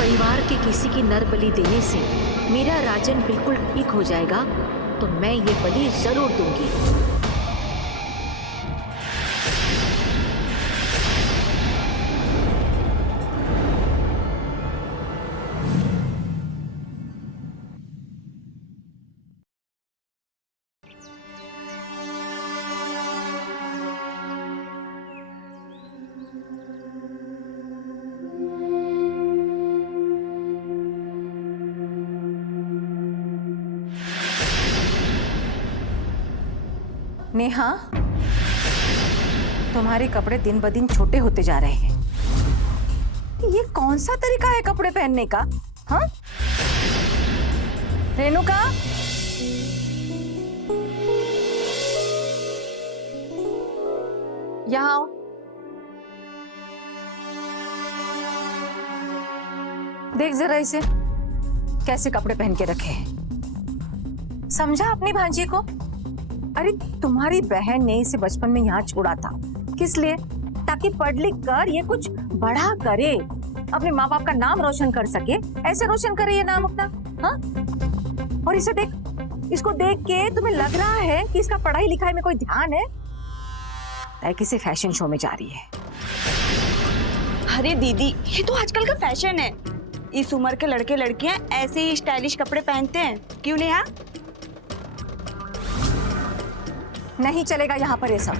परिवार के किसी की नर बलि देने से मेरा राजन बिल्कुल ठीक हो जाएगा तो मैं ये बलि जरूर दूंगी। नेहा, तुम्हारे कपड़े दिन ब दिन छोटे होते जा रहे हैं। ये कौन सा तरीका है कपड़े पहनने का? हाँ? रेणुका, यहाँ आओ। देख जरा इसे, कैसे कपड़े पहन के रखे हैं। समझा अपनी भांजी को? अरे तुम्हारी बहन ने इसे बचपन में यहाँ छोड़ा था, किस लिए? ताकि पढ़ लिख कर ये कुछ बड़ा करे, अपने माँ बाप का नाम रोशन कर सके। ऐसे रोशन करे ये नाम अपना। हाँ? और इसे देख, इसको देख के तुम्हें लग रहा है कि इसका पढ़ाई लिखाई में कोई ध्यान है? किसी फैशन शो में जा रही है। अरे दीदी, ये तो आजकल का फैशन है। इस उम्र के लड़के लड़कियां ऐसे ही स्टाइलिश कपड़े पहनते हैं, क्यों नेहा? नहीं चलेगा यहाँ पर ये सब।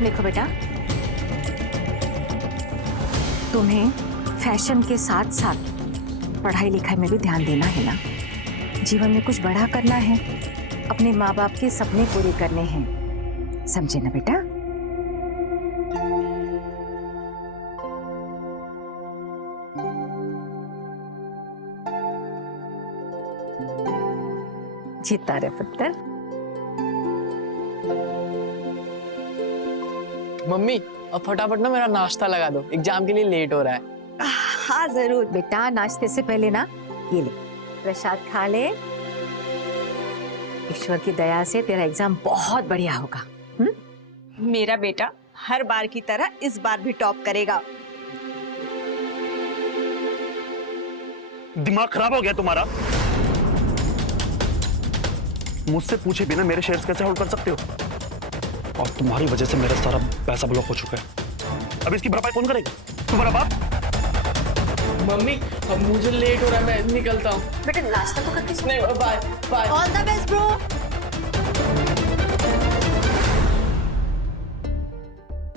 देखो बेटा, तुम्हें फैशन के साथ साथ पढ़ाई लिखाई में भी ध्यान देना है ना। जीवन में कुछ बड़ा करना है, अपने माँ बाप के सपने पूरे करने हैं, समझे ना बेटा? जीता रे पुत्र। मम्मी, अब फटाफट ना मेरा नाश्ता लगा दो, एग्जाम के लिए लेट हो रहा है। हाँ जरूर बेटा, नाश्ते से पहले ना ये ले, प्रसाद खा ले। ईश्वर की दया से तेरा एग्जाम बहुत बढ़िया होगा। मेरा बेटा हर बार की तरह इस बार भी टॉप करेगा। दिमाग खराब हो गया तुम्हारा? मुझसे पूछे बिना मेरे शेयर्स कैसे होल्ड कर सकते हो? और तुम्हारी वजह से मेरा सारा पैसा ब्लॉक हो चुका है। अब इसकी भरपाई कौन करेगा? तुम्हारा बाप? मम्मी, अब मुझे लेट हो रहा है, मैं निकलता हूँ। बेटा नाश्ता तो करके नहीं, bye bye. All the best bro.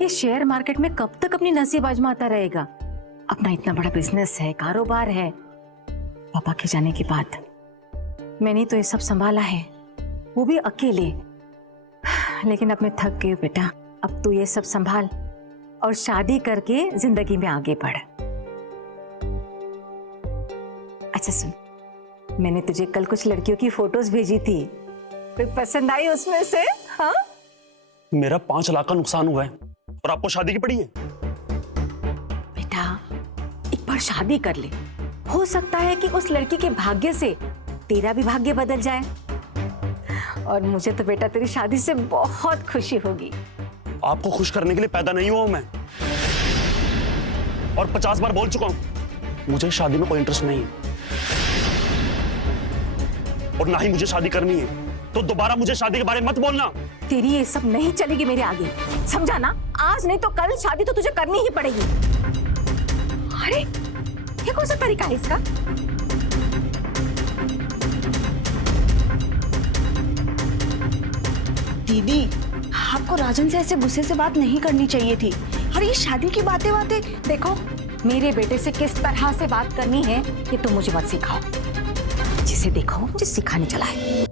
ये शेयर मार्केट में कब तक अपनी नसीब आजमाता रहेगा? अपना इतना बड़ा बिजनेस है, कारोबार है। पापा के जाने के बाद मैंने तो ये सब संभाला है, वो भी अकेले। लेकिन अब मैं थक गई बेटा। अब तू ये सब संभाल और शादी करके जिंदगी में आगे बढ़। अच्छा सुन, मैंने तुझे कल कुछ लड़कियों की फोटोज भेजी थी, कोई पसंद आई उसमें से? हाँ? मेरा 5 लाख का नुकसान हुआ है और आपको शादी की पड़ी है। बेटा एक बार शादी कर ले, हो सकता है कि उस लड़की के भाग्य से तेरा भी भाग्य बदल जाए। और मुझे तो बेटा तेरी शादी से बहुत खुशी होगी। आपको खुश करने के लिए पैदा नहीं हुआ हूं मैं, और 50 बार बोल चुका हूं, मुझे शादी में कोई इंटरेस्ट नहीं है और ना ही मुझे शादी करनी है। तो दोबारा मुझे शादी के बारे में मत बोलना। तेरी ये सब नहीं चलेगी मेरे आगे, समझा ना? आज नहीं तो कल शादी तो तुझे करनी ही पड़ेगी। अरे ये कौन सा तरीका है इसका? दीदी, आपको राजन से ऐसे गुस्से से बात नहीं करनी चाहिए थी। और ये शादी की बातें देखो, मेरे बेटे से किस तरह से बात करनी है ये तो मुझे मत सिखाओ। जिसे देखो मुझे सिखाने चला है।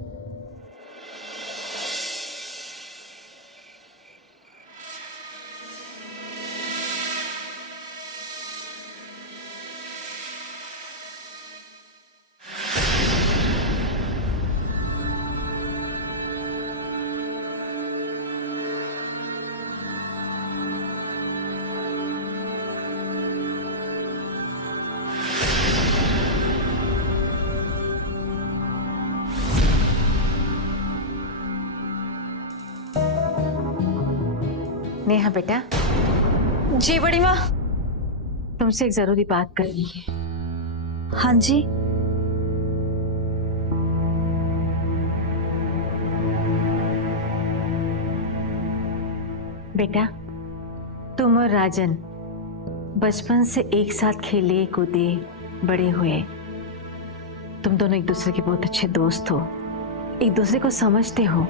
नेहा बेटा, जी बड़ी माँ। तुमसे एक जरूरी बात करनी है। हाँ जी। बेटा, तुम और राजन बचपन से एक साथ खेले कूदे बड़े हुए। तुम दोनों एक दूसरे के बहुत अच्छे दोस्त हो, एक दूसरे को समझते हो।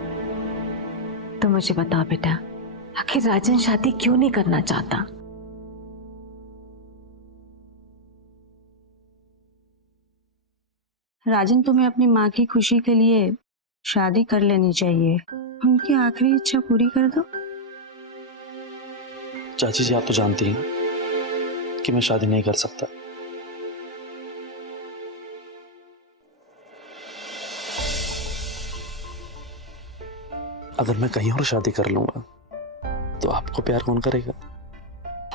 तो मुझे बताओ बेटा, आखिर राजन शादी क्यों नहीं करना चाहता? राजन, तुम्हें अपनी माँ की खुशी के लिए शादी कर लेनी चाहिए। उनकी आखिरी इच्छा पूरी कर दो। चाची जी, आप तो जानती हैं कि मैं शादी नहीं कर सकता। अगर मैं कहीं और शादी कर लूंगा तो आपको प्यार कौन करेगा?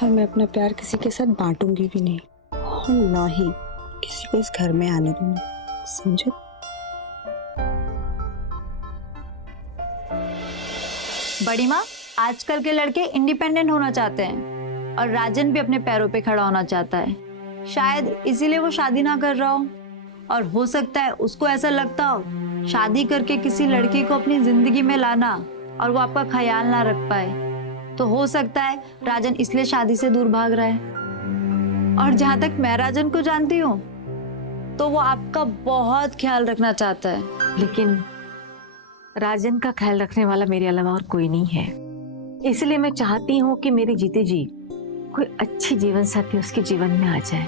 और मैं अपना प्यार किसी के साथ बांटूंगी भी नहीं, और ना ही किसी को इस घर में आने दूंगी, समझे? बड़ी माँ, आजकल के लड़के इंडिपेंडेंट होना चाहते हैं और राजन भी अपने पैरों पे खड़ा होना चाहता है। शायद इसीलिए वो शादी ना कर रहा हो, और हो सकता है उसको ऐसा लगता हो शादी करके किसी लड़की को अपनी जिंदगी में लाना और वो आपका ख्याल ना रख पाए। तो हो सकता है राजन इसलिए शादी से दूर भाग रहा है। और जहां तक मैं राजन को जानती हूँ तो वो आपका बहुत ख्याल रखना चाहता है। लेकिन राजन का ख्याल रखने वाला मेरे अलावा और कोई नहीं है, इसलिए मैं चाहती हूँ कि मेरे जीते जी कोई अच्छी जीवन साथी उसके जीवन में आ जाए।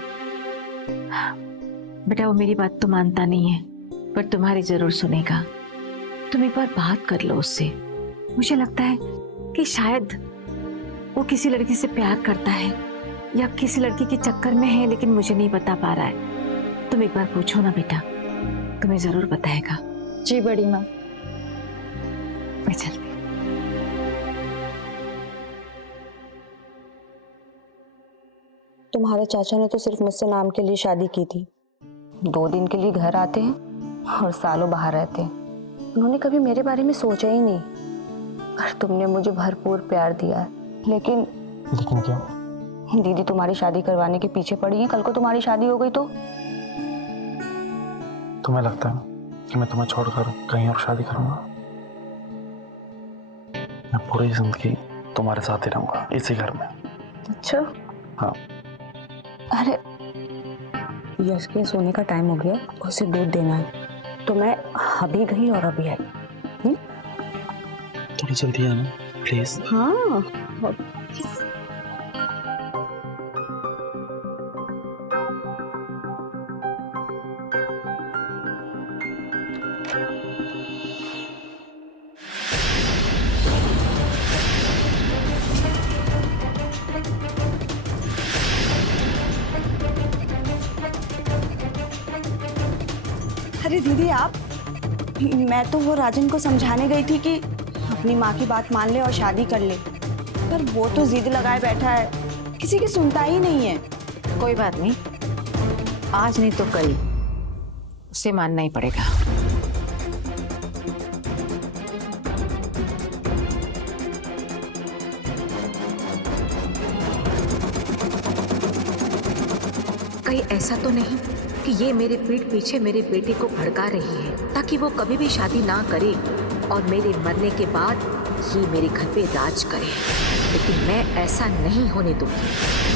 बेटा, वो मेरी बात तो मानता नहीं है, पर तुम्हारी जरूर सुनेगा। तुम एक बार बात कर लो उससे। मुझे लगता है कि शायद वो किसी लड़की से प्यार करता है या किसी लड़की के चक्कर में है, लेकिन मुझे नहीं बता पा रहा है। तुम एक बार पूछो ना बेटा, तुम्हें जरूर बताएगा। जी बड़ी माँ। मैं चलती। तुम्हारे चाचा ने तो सिर्फ मुझसे नाम के लिए शादी की थी। 2 दिन के लिए घर आते हैं और सालों बाहर रहते हैं। उन्होंने कभी मेरे बारे में सोचा ही नहीं। और तुमने मुझे भरपूर प्यार दिया है। लेकिन क्या? दीदी तुम्हारी शादी करवाने के पीछे पड़ी है। कल को तुम्हारी शादी हो गई तो? तुम्हें लगता है कि मैं तुम्हें छोड़कर कहीं और शादी करूंगा? मैं पूरी जिंदगी तुम्हारे साथ ही रहूंगा, इसी घर में। अच्छा। हाँ। अरे यश के सोने का टाइम हो गया, उसे दूध देना है, तो मैं अभी गई और अभी आई। थोड़ी जल्दी आना प्लीज। हाँ। अरे दीदी आप, मैं तो वो राजन को समझाने गई थी कि अपनी माँ की बात मान ले और शादी कर ले, पर वो तो जिद लगाए बैठा है, किसी की सुनता ही नहीं है। कोई बात नहीं, आज नहीं तो कल उसे मानना ही पड़ेगा। कहीं ऐसा तो नहीं कि ये मेरे पीठ पीछे मेरे बेटे को भड़का रही है ताकि वो कभी भी शादी ना करे और मेरे मरने के बाद ये मेरे घर पे राज करे। लेकिन मैं ऐसा नहीं होने दूंगी।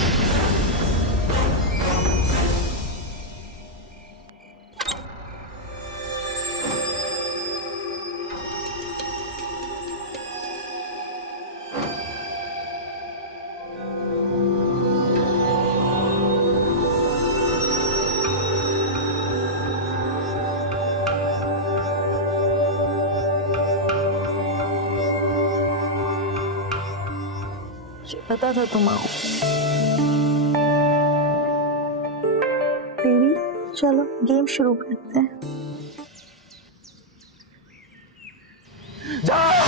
पता था तुम आओ। दीदी चलो गेम शुरू करते हैं। जाओ,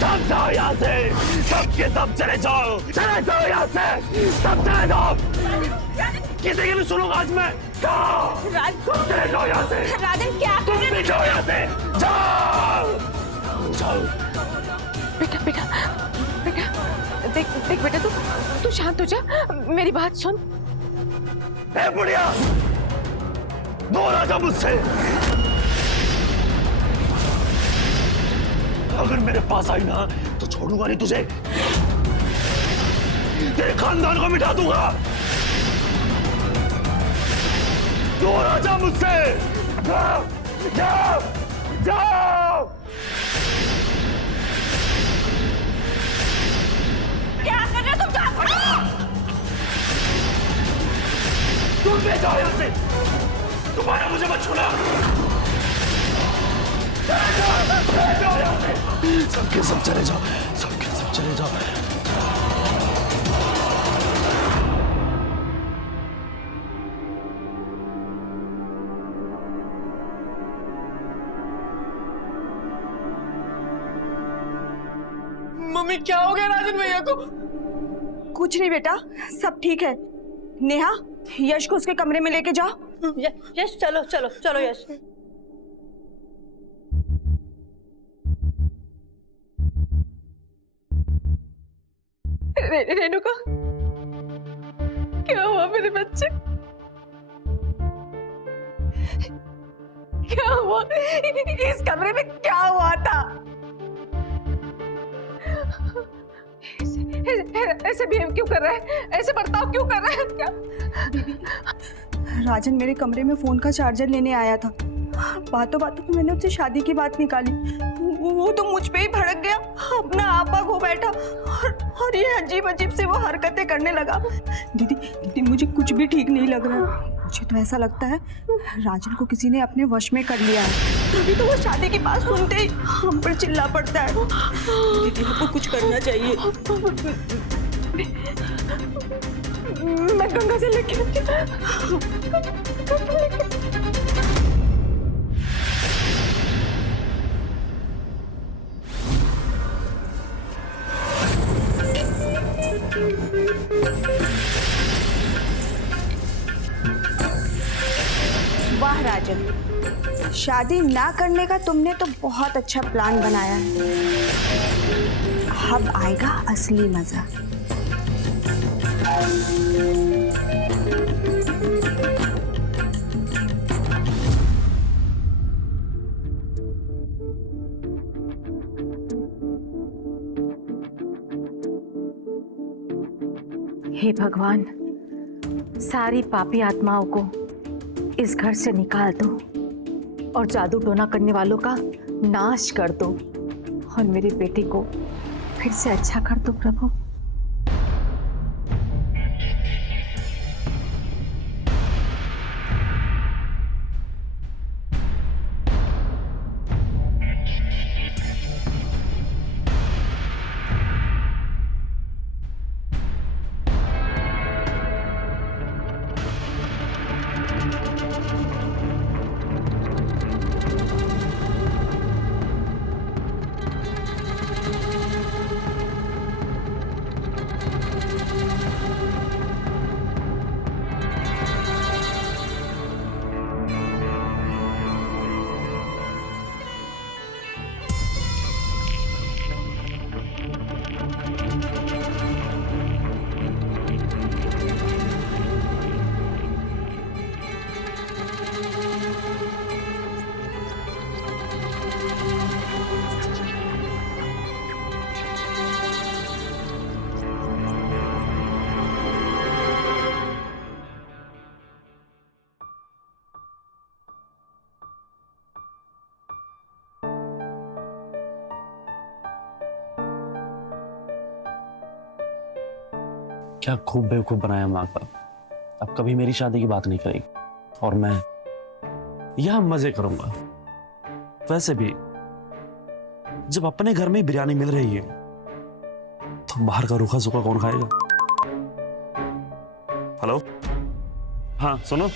सब जाओ यहाँ से, सबके सब चले जाओ यहाँ से, सब चले जाओ। किसी की भी सुनूंगा आज मैं। जाओ, सब चले जाओ यहाँ से। राजन क्या तुम भी जाओ यहाँ से, जाओ जाओ। बेटा बेटा बेटा देख देख बेटा, तू शांत हो जा, मेरी बात सुन। ए बुढ़िया, दूर आ जा मुझसे। अगर मेरे पास आई ना तो छोड़ूंगा नहीं तुझे, तेरे खानदान को मिटा दूंगा। दूर आ जा मुझसे। जाओ जाओ जाओ। क्या कर रहे हो तुम? तुम भी जाओ यहाँ से, तुम्हारा मुझे मत छूना। जाओ यहाँ से, सबके सब चले जाओ, सबके सब चले जाओ। मम्मी क्या हो गया राजन भैया को? कुछ नहीं बेटा, सब ठीक है। नेहा, यश को उसके कमरे में लेके जाओ। यश चलो चलो चलो यश। रेणुका, क्या हुआ मेरे बच्चे? क्या हुआ? इस कमरे में क्या हुआ था? ऐसे बिहेव क्यों कर रहा है? ऐसे बर्ताव क्यों कर रहा है? क्या? राजन मेरे कमरे में फोन का चार्जर लेने आया था। बातों बातों में मैंने उससे शादी की बात निकाली। वो तो मुझ पे ही भड़क गया, अपना आपा खो बैठा और ये अजीब अजीब से वो हरकतें करने लगा। दीदी मुझे कुछ भी ठीक नहीं लग रहा। मुझे तो ऐसा लगता है राजन को किसी ने अपने वश में कर लिया है। तभी तो वो शादी की बात सुनते ही हम पर चिल्ला पड़ता है। दीदी को कुछ करना चाहिए। मैं गंगा जल लेके वाह राजन, शादी ना करने का तुमने तो बहुत अच्छा प्लान बनाया है। अब आएगा असली मजा। हे भगवान, सारी पापी आत्माओं को इस घर से निकाल दो और जादू टोना करने वालों का नाश कर दो और मेरी बेटी को फिर से अच्छा कर दो प्रभु। क्या खूब बेवकूफ बनाया माँ का। अब कभी मेरी शादी की बात नहीं करेगी और मैं यह मजे करूंगा। वैसे भी जब अपने घर में बिरयानी मिल रही है तो बाहर का रूखा सूखा कौन खाएगा। हेलो, हाँ सुनो।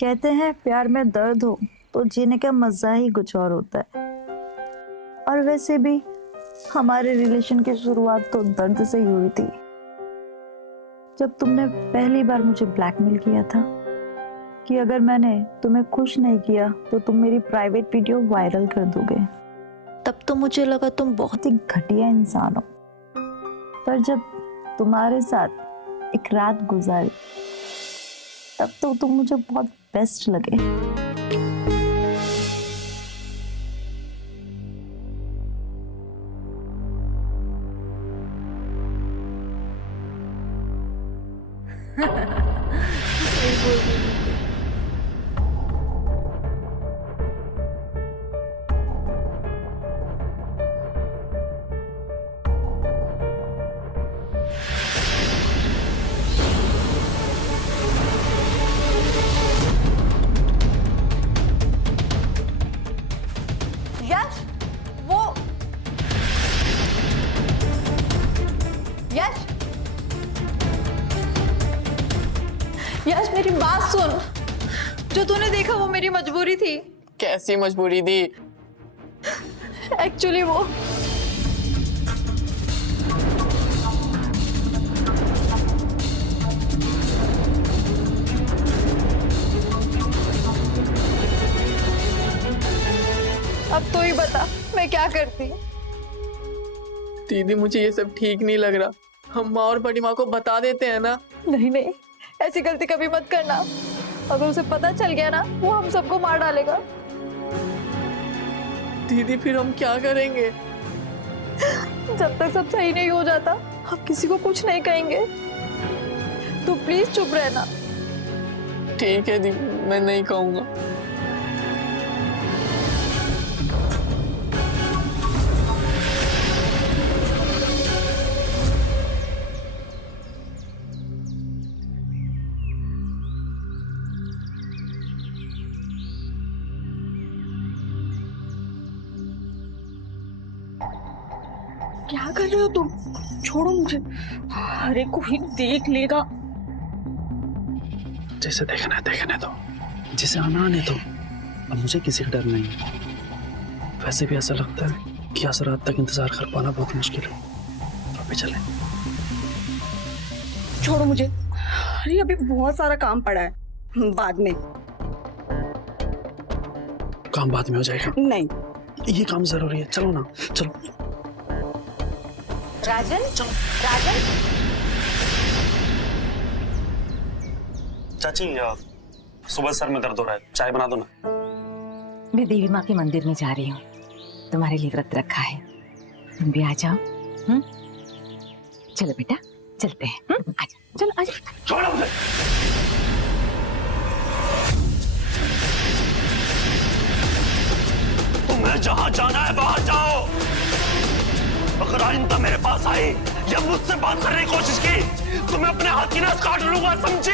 कहते हैं प्यार में दर्द हो तो जीने का मजा ही कुछ और होता है। और वैसे भी हमारे रिलेशन की शुरुआत तो दर्द से ही हुई थी, जब तुमने पहली बार मुझे ब्लैकमेल किया था कि अगर मैंने तुम्हें खुश नहीं किया तो तुम मेरी प्राइवेट वीडियो वायरल कर दोगे। तब तो मुझे लगा तुम बहुत ही घटिया इंसान हो, पर जब तुम्हारे साथ एक रात गुजारी तब तो तुम मुझे बहुत बेस्ट लगे। यश, वो यश, यश मेरी बात सुन, जो तूने देखा वो मेरी मजबूरी थी। कैसी मजबूरी थी? एक्चुअली वो अब तो ही बता मैं क्या करती। दीदी मुझे ये सब ठीक नहीं लग रहा। हम माँ और बड़ी माँ को बता देते हैं ना। नहीं नहीं, ऐसी गलती कभी मत करना। अगर उसे पता चल गया ना, वो हम सबको मार डालेगा। दीदी फिर हम क्या करेंगे? जब तक सब सही नहीं हो जाता हम किसी को कुछ नहीं कहेंगे। तू प्लीज चुप रहना। ठीक है दीदी, मैं नहीं कहूँगा। क्या कर रहे हो तुम? छोड़ो मुझे। अरे कोई देख लेगा। जैसे देखना है देखने दो, जिसे आना आने दो। अब मुझे किसी का डर नहीं है। वैसे भी ऐसा लगता है कि आज रात तक इंतजार कर पाना बहुत मुश्किल है। तो अभी चले। छोड़ो मुझे। अरे अभी बहुत सारा काम पड़ा है, बाद में। काम बाद में हो जाएगा। नहीं, ये काम जरूरी है। चलो ना, चलो। राजन, राजन, चाची, सुबह सर में दर्द हो रहा है, चाय बना दो ना। मैं देवी माँ के मंदिर में जा रही हूँ, तुम्हारे लिए व्रत रखा है, तुम भी आ जाओ। चलो बेटा, चलते हैं। आजा, चलो आजा। छोड़ो मुझे। तुम्हें जहां जाना है वहां जाओ। अगर आइंदा मेरे पास आई या मुझसे बात करने की कोशिश की तो मैं अपने हाथ की नस काट लूंगा, समझी?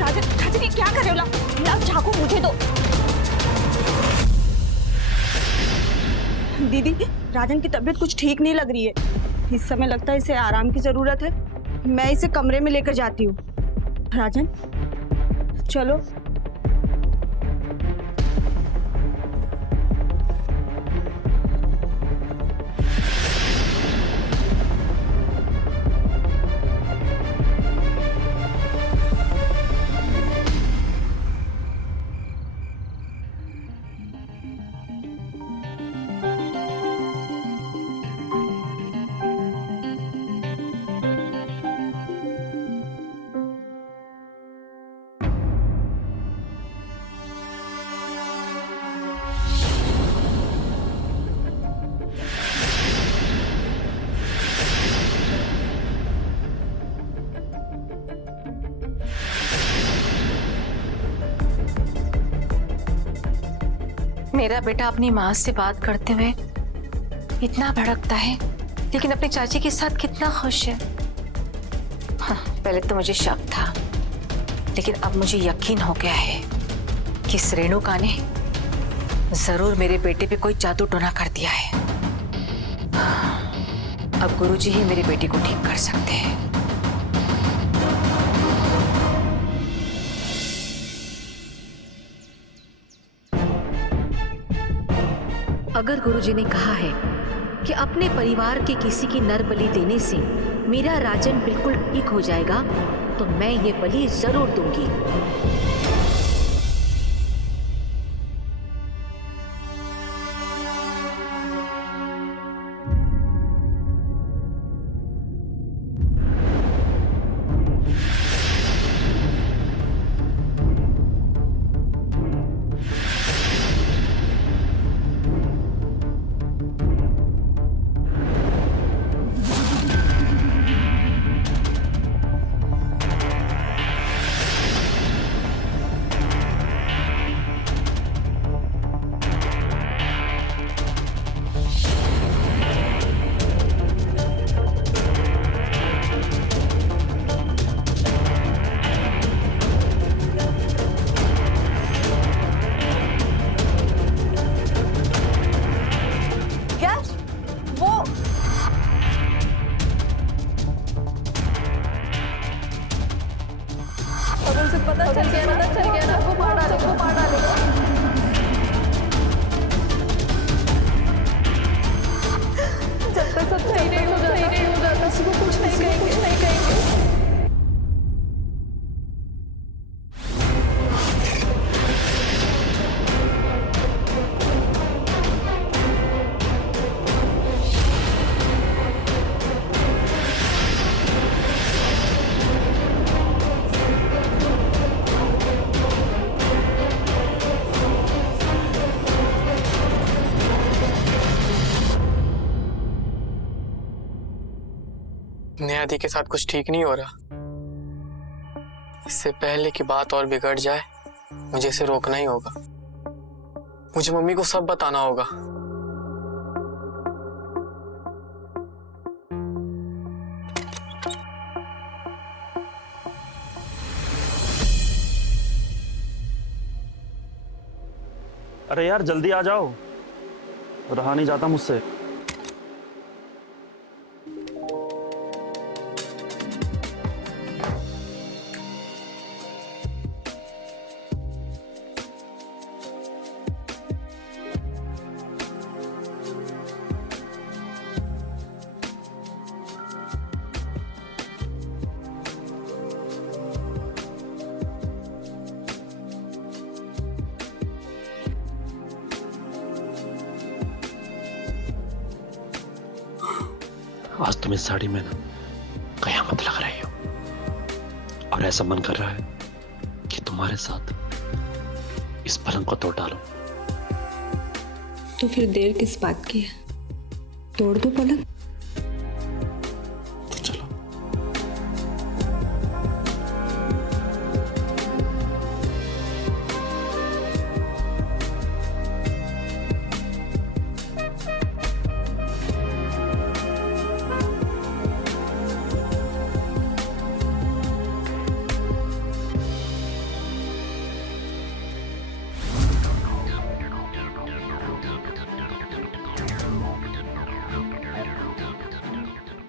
राजन, राजन ये क्या कर रहे हो? लाओ चाकू मुझे दो। दीदी, राजन की तबीयत कुछ ठीक नहीं लग रही है। इस समय लगता है इसे आराम की जरूरत है। मैं इसे कमरे में लेकर जाती हूँ। राजन, चलो। मेरा बेटा अपनी माँ से बात करते हुए इतना भड़कता है, लेकिन अपनी चाची के साथ कितना खुश है। हाँ, पहले तो मुझे शक था, लेकिन अब मुझे यकीन हो गया है कि इस रेणुका ने जरूर मेरे बेटे पे कोई जादू टोना कर दिया है। अब गुरुजी ही मेरे बेटे को ठीक कर सकते हैं। अगर गुरुजी ने कहा है कि अपने परिवार के किसी की नर बलि देने से मेरा राजन बिल्कुल ठीक हो जाएगा, तो मैं ये बलि जरूर दूंगी। नियति के साथ कुछ ठीक नहीं हो रहा। इससे पहले कि बात और बिगड़ जाए, मुझे इसे रोकना ही होगा। मुझे मम्मी को सब बताना होगा। अरे यार जल्दी आ जाओ, रहा नहीं जाता मुझसे। आज तुम इस साड़ी में ना कयामत लग रही हो, और ऐसा मन कर रहा है कि तुम्हारे साथ इस पलंग को तोड़ डालो। तो फिर देर किस बात की है, तोड़ दो पलंग। तो चलो।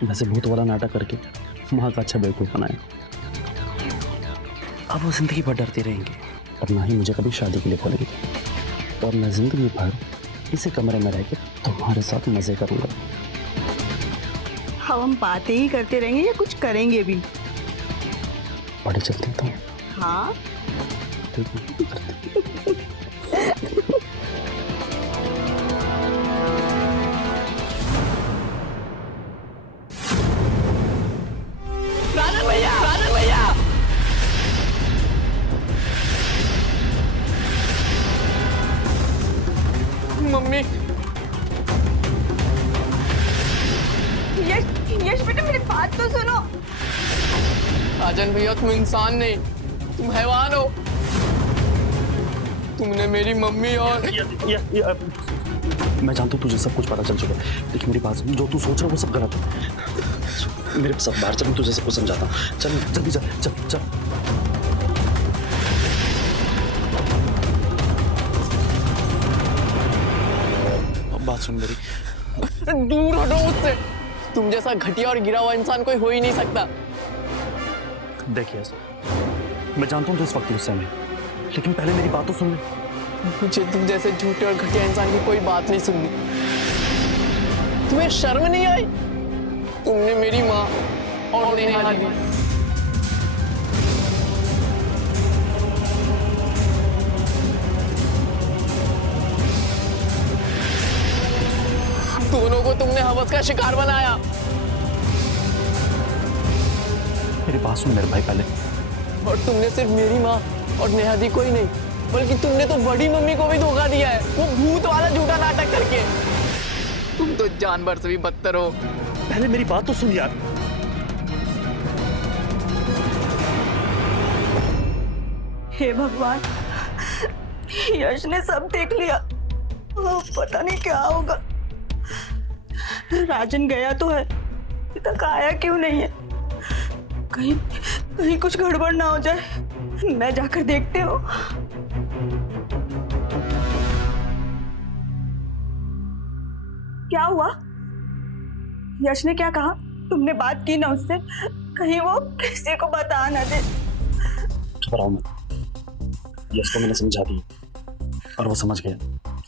वैसे भूत वाला नाटक करके माँ का अच्छा बेवकूफ बनाया। अब वो जिंदगी भर डरती रहेंगी और ना ही मुझे कभी शादी के लिए बोलेंगे, और मैं जिंदगी भर इसी कमरे में रहकर तुम्हारे साथ मजे करूंगा। हम बातें ही करते रहेंगे या कुछ करेंगे भी? बड़ी चलती तो हाँ ठीक है। मम्मी, यश बेटा मेरी बात तो सुनो। राजन भैया तुम इंसान नहीं, तुम हैवान हो। तुमने मेरी मम्मी और मैं जानता हूँ तुझे सब कुछ पता चल चुका है, लेकिन मेरी बात सुन, जो तू सोच रहा है वो सब गलत है। मेरे सब बाहर चल, मैं तुझे सब कुछ समझाता हूँ। चल जल्दी चल चल चल। बात सुन मेरी, दूर हटो मुझसे। तुम जैसा घटिया और गिरा हुआ इंसान कोई हो ही नहीं सकता। देखिए मैं जानता हूँ तो इस वक्त गुस्से में, लेकिन पहले मेरी बात तो सुन ले। मुझे तुम जैसे झूठे और घटिया इंसान की कोई बात नहीं सुननी। तुम्हें शर्म नहीं आई? तुमने मेरी माँ और नेहा दी। दोनों को तुमने हवस का शिकार बनाया। मेरी बात सुन मेरे भाई पहले। और तुमने सिर्फ मेरी माँ और नेहा दी को ही नहीं, बल्कि तुमने तो बड़ी मम्मी को भी धोखा दिया है, वो भूत वाला झूठा नाटक करके। तुम तो जानवर से भी बदतर हो। पहले मेरी बात तो सुन यार। हे भगवान, यश ने सब देख लिया। अब पता नहीं क्या होगा। राजन गया तो है, अभी तक आया क्यों नहीं है? कहीं कहीं कुछ गड़बड़ ना हो जाए। मैं जाकर देखती हूँ। क्या हुआ? यश ने क्या कहा? तुमने बात की ना उससे? कहीं वो किसी को बता ना दे। घबराओ मत, यश को मैंने समझा दिया और वो समझ गया।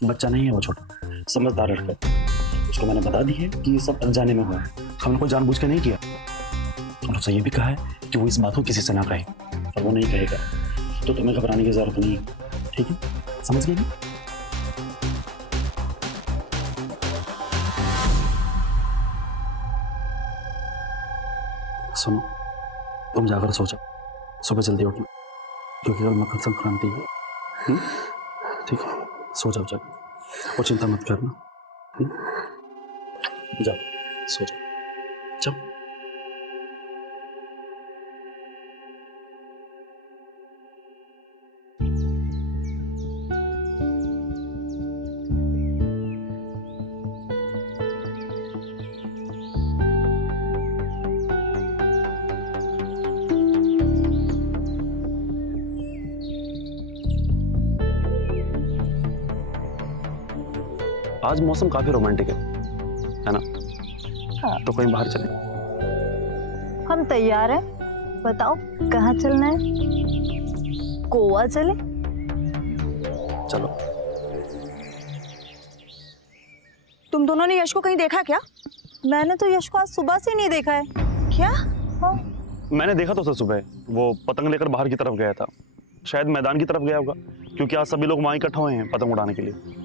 बच्चा नहीं है वो, छोटा समझदार लड़का है। उसको मैंने बता दी है कि ये सब अनजाने में हुआ है, हमने कोई जानबूझ के नहीं किया। और उससे ये भी कहा है कि वो इस बात को किसी से ना कहे, और वो नहीं कहेगा तो तुम्हें घबराने की जरूरत नहीं है। ठीक है, समझ गए ना? सुनो, तुम जाकर सो जाओ, सुबह जल्दी उठना, क्योंकि कल मकर संक्रांति है। ठीक है, सो जाओ जाओ और चिंता मत करना। जाओ सो जाओ, जाओ। आज मौसम काफी रोमांटिक है ना? हाँ। तो कहीं बाहर चले। हम तैयार हैं, बताओ कहाँ चलना है? गोवा चले? चलो। तुम दोनों ने यश को कहीं देखा क्या? मैंने तो यश को आज सुबह से नहीं देखा है। क्या? हाँ। मैंने देखा तो सर सुबह वो पतंग लेकर बाहर की तरफ गया था, शायद मैदान की तरफ गया होगा, क्योंकि आज सभी लोग वहां इकट्ठा हुए हैं पतंग उड़ाने के लिए।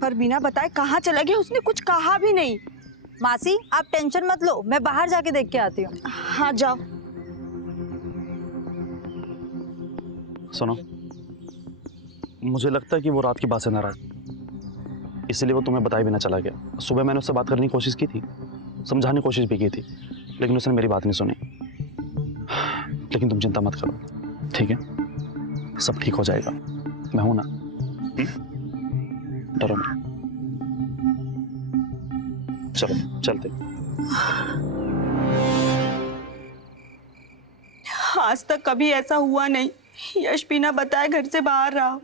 पर बिना बताए कहाँ चला गया? उसने कुछ कहा भी नहीं। मासी आप टेंशन मत लो, मैं बाहर जाके देख के आती हूँ। हाँ जाओ। सुनो, मुझे लगता है कि वो रात की बात से नाराज, इसलिए वो तुम्हें बताए बिना चला गया। सुबह मैंने उससे बात करने की कोशिश की थी, समझाने की कोशिश भी की थी, लेकिन उसने मेरी बात नहीं सुनी। लेकिन तुम चिंता मत करो, ठीक है? सब ठीक हो जाएगा, मैं हूं ना। डरो मत। चलो चलते। आज तक कभी ऐसा हुआ नहीं, यश बिना बताए घर से बाहर रहा।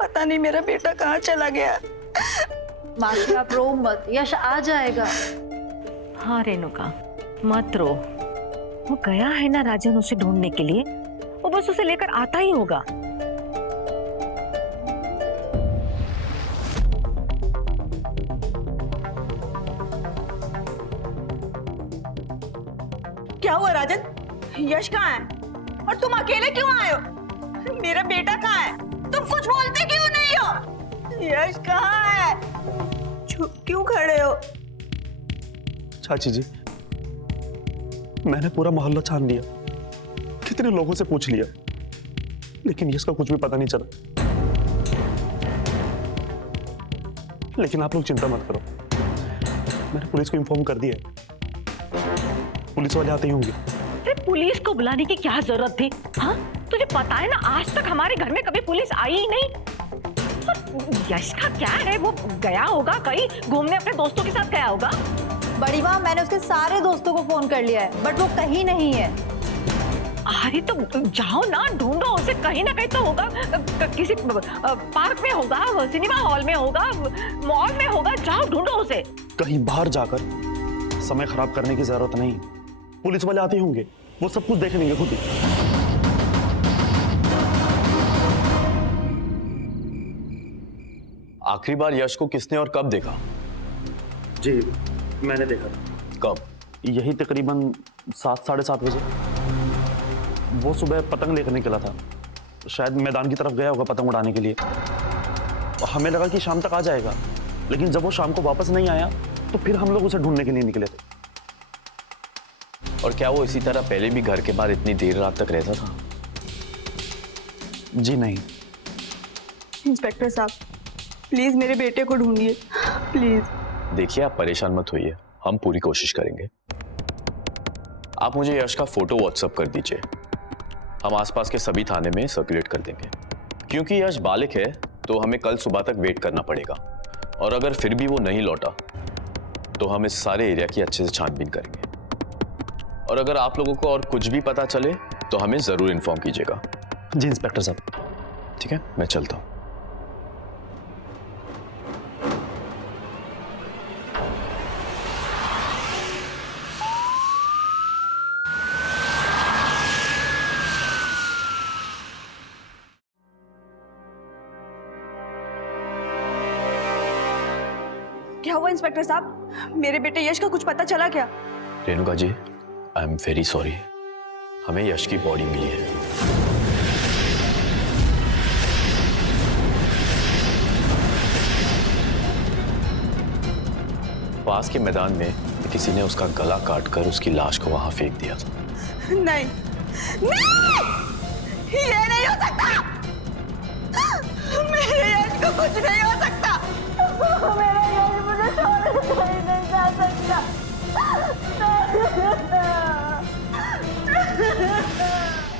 पता नहीं मेरा बेटा कहाँ चला गया। मासी आप रो मत, यश आ जाएगा। हाँ रेणुका, मत रो। वो गया है ना राजन उसे ढूंढने के लिए, वो बस उसे लेकर आता ही होगा। क्या हुआ राजन? यश कहाँ है? और तुम अकेले क्यों आए हो? मेरा बेटा कहाँ है? तुम कुछ बोलते क्यों नहीं हो? यश कहाँ है? चुप क्यों खड़े हो? चाची जी, मैंने पूरा मोहल्ला छान लिया, कितने लोगों से पूछ लिया, लेकिन इसका कुछ भी पता नहीं चला। लेकिन आप लोग चिंता मत करो, मैंने पुलिस को इन्फॉर्म कर दिया है, पुलिस वाले आते ही होंगे। अरे पुलिस को बुलाने की क्या जरूरत थी? हाँ, तुझे पता है ना आज तक हमारे घर में कभी पुलिस आई ही नहीं। यश का क्या है, वो गया होगा कहीं घूमने, अपने दोस्तों के साथ गया होगा। बड़ी माँ मैंने उसके सारे दोस्तों को फोन कर लिया है, बट वो कहीं नहीं है। अरे तो जाओ ना, ढूंढो उसे, कहीं ना कहीं तो होगा, किसी पार्क में होगा, सिनेमा हॉल में होगा, मॉल में होगा, जाओ ढूंढो उसे। कहीं बाहर जाकर समय खराब करने की जरूरत नहीं, पुलिस वाले आते होंगे, वो सब कुछ देख लेंगे खुद ही। आखिरी बार यश को किसने और कब देखा? जी मैंने देखा था। कब? यही तकरीबन 7 साढ़े 7 बजे। वो सुबह पतंग लेकर निकला था, शायद मैदान की तरफ गया होगा पतंग उड़ाने के लिए। हमें लगा कि शाम तक आ जाएगा, लेकिन जब वो शाम को वापस नहीं आया तो फिर हम लोग उसे ढूंढने के लिए निकले थे। और क्या वो इसी तरह पहले भी घर के बाहर इतनी देर रात तक रहता था? जी नहीं। इंस्पेक्टर साहब प्लीज मेरे बेटे को ढूंढिए प्लीज। देखिए आप परेशान मत होइए, हम पूरी कोशिश करेंगे। आप मुझे यश का फोटो व्हाट्सएप कर दीजिए, हम आसपास के सभी थाने में सर्कुलेट कर देंगे। क्योंकि यश बालिग है तो हमें कल सुबह तक वेट करना पड़ेगा, और अगर फिर भी वो नहीं लौटा तो हम इस सारे एरिया की अच्छे से छानबीन करेंगे। और अगर आप लोगों को और कुछ भी पता चले तो हमें जरूर इन्फॉर्म कीजिएगा। जी इंस्पेक्टर साहब। ठीक है, मैं चलता हूं। क्या हुआ इंस्पेक्टर साहब, मेरे बेटे यश का कुछ पता चला क्या? Renuka ji, I am very sorry, हमें यश की बॉडी मिली है। पास के मैदान में किसी ने उसका गला काटकर उसकी लाश को वहां फेंक दिया था। नहीं नहीं, ये नहीं हो सकता। मेरे यश को कुछ नहीं हो सकता। मेरा यश मुझे छोड़ कहीं नहीं जा सकता।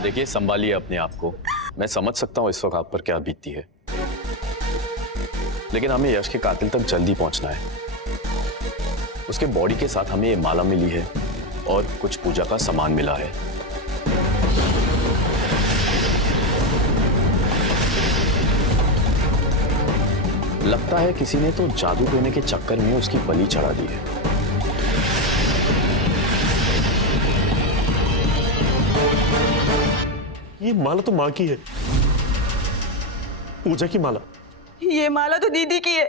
देखिए संभालिए अपने आप को, मैं समझ सकता हूं इस वक्त आप पर क्या बीतती है, लेकिन हमें यश के कातिल तक जल्दी पहुंचना है। उसके बॉडी के साथ हमें ये माला मिली है और कुछ पूजा का सामान मिला है। लगता है किसी ने तो जादू टोने के चक्कर में उसकी बलि चढ़ा दी है। ये माला तो माँ की है, पूजा की माला। ये माला तो दीदी की है,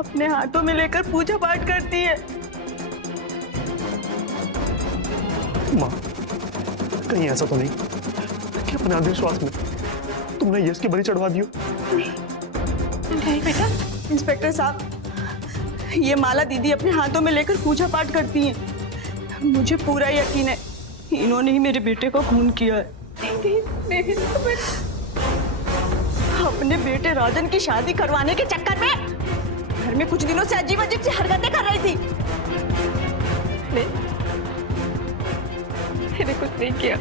अपने हाथों में लेकर पूजा पाठ करती है। माँ कहीं ऐसा तो नहीं कि अपने अंधविश्वास में तुमने यश की बलि चढ़वा दियो? नहीं बेटा। इंस्पेक्टर साहब, ये माला दीदी अपने हाथों में लेकर पूजा पाठ करती है। मुझे पूरा यकीन है इन्होंने ही मेरे बेटे को खून किया है। नहीं, अपने बेटे राजन की शादी करवाने के चक्कर में घर में कुछ दिनों से अजीब अजीब सी हरकतें कर रही थी। मैंने कुछ नहीं किया।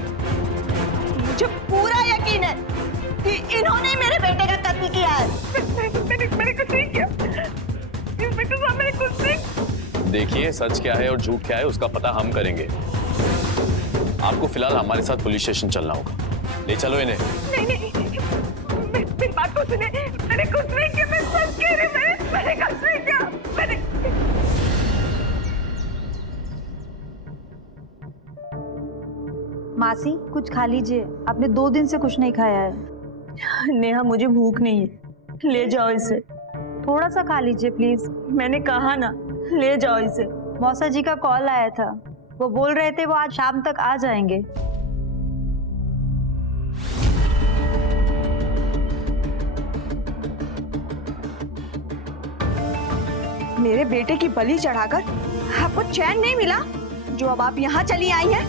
मुझे पूरा यकीन है कि इन्होंने मेरे बेटे का कत्ल किया है। मैंने कुछ नहीं किया। इंस्पेक्टर साहब मैंने कुछ नहीं। देखिए सच क्या है और झूठ क्या है उसका पता हम करेंगे। आपको फिलहाल हमारे साथ पुलिस स्टेशन चलना होगा। ले चलो इन्हें। नहीं, मेरी बात को सुने। मैंने कुछ नहीं किया, मैं सच कह रही हूँ। मैंने कुछ नहीं किया। मासी कुछ खा लीजिए, आपने 2 दिन से कुछ नहीं खाया है। नेहा मुझे भूख नहीं है, ले जाओ इसे। थोड़ा सा खा लीजिए प्लीज। मैंने कहा ना, ले जाओ इसे। मौसा जी का कॉल आया था, वो बोल रहे थे वो आज शाम तक आ जाएंगे। मेरे बेटे की बलि चढ़ाकर आपको चैन नहीं मिला, जो अब आप यहाँ चली आई हैं?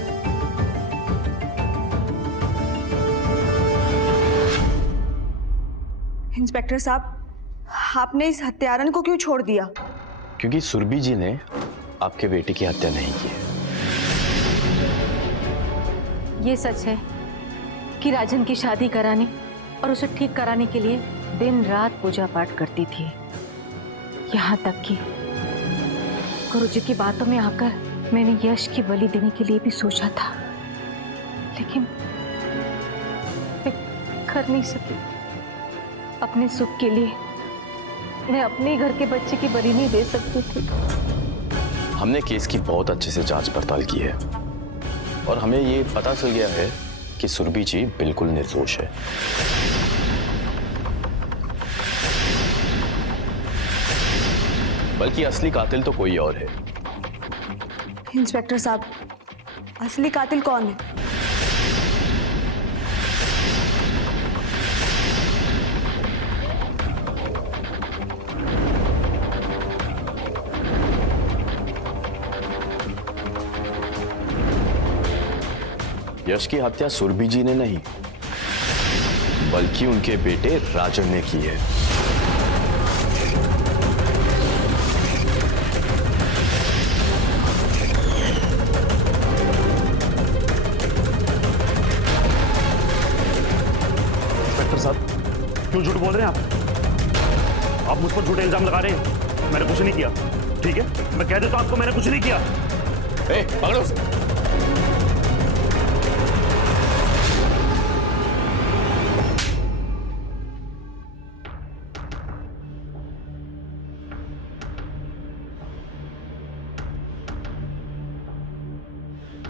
इंस्पेक्टर साहब, आपने इस हत्यारन को क्यों छोड़ दिया? क्योंकि सुरभि जी ने आपके बेटे की हत्या नहीं की है। ये सच है कि राजन की शादी कराने और उसे ठीक कराने के लिए दिन रात पूजा पाठ करती थी। यहाँ तक कि गुरुजी की बातों में आकर मैंने यश की बलि देने के लिए भी सोचा था, लेकिन मैं कर नहीं सकी। अपने सुख के लिए मैं अपने घर के बच्चे की बलि नहीं दे सकती थी। हमने केस की बहुत अच्छे से जांच पड़ताल की है और हमें ये पता चल गया है कि सुरभि जी बिल्कुल निर्दोष है। बल्कि असली कातिल तो कोई और है। इंस्पेक्टर साहब, असली कातिल कौन है? यश की हत्या सुरभि जी ने नहीं, बल्कि उनके बेटे राजन ने की है। इंस्पेक्टर साहब, क्यों झूठ बोल रहे हैं आप मुझ पर झूठे इल्जाम लगा रहे हैं। मैंने कुछ नहीं किया। ठीक है, मैं कह देता हूं आपको, मैंने कुछ नहीं किया। पकड़ो उसे।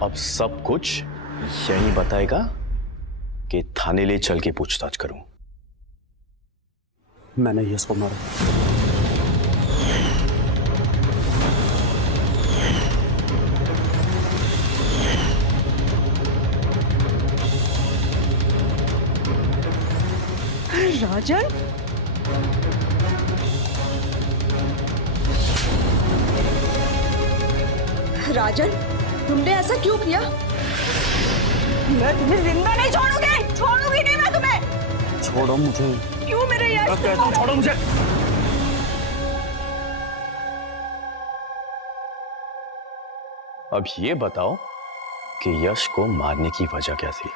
अब सब कुछ यही बताएगा कि थाने ले चल के पूछताछ करूं। मैंने यश को मारा। राजन? राजन, तुमने ऐसा क्यों किया? मैं तुम्हें जिंदा नहीं छोड़ूंगी, छोड़ूंगी नहीं मैं तुम्हें। छोड़ो मुझे। क्यों मेरे यश को कहता हूं, छोड़ो मुझे। अब ये बताओ कि यश को मारने की वजह क्या थी?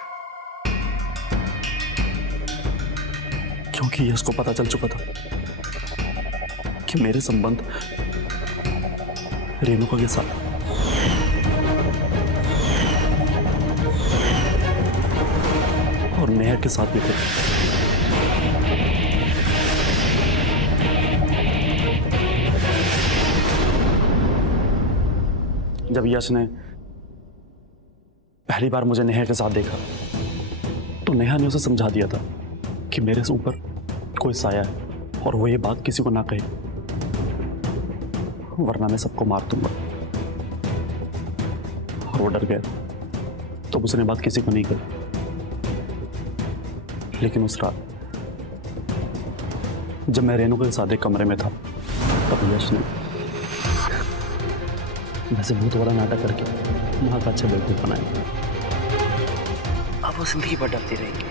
क्योंकि यश को पता चल चुका था कि मेरे संबंध रेणुका के साथ। और नेहा के साथ भी थे। जब यश ने पहली बार मुझे नेहा के साथ देखा तो नेहा ने उसे समझा दिया था कि मेरे से ऊपर कोई साया है और वो ये बात किसी को ना कहे, वरना मैं सबको मार दूंगा। और वो डर गया तो उसने बात किसी को नहीं कही। लेकिन उस रात जब मैं रेणुका के साथ एक कमरे में था तब यश ने वैसे बहुत बड़ा नाटक करके वहां का अच्छा बेवकूफ बनाया। अब वो जिंदगी भर डरती रहेगी।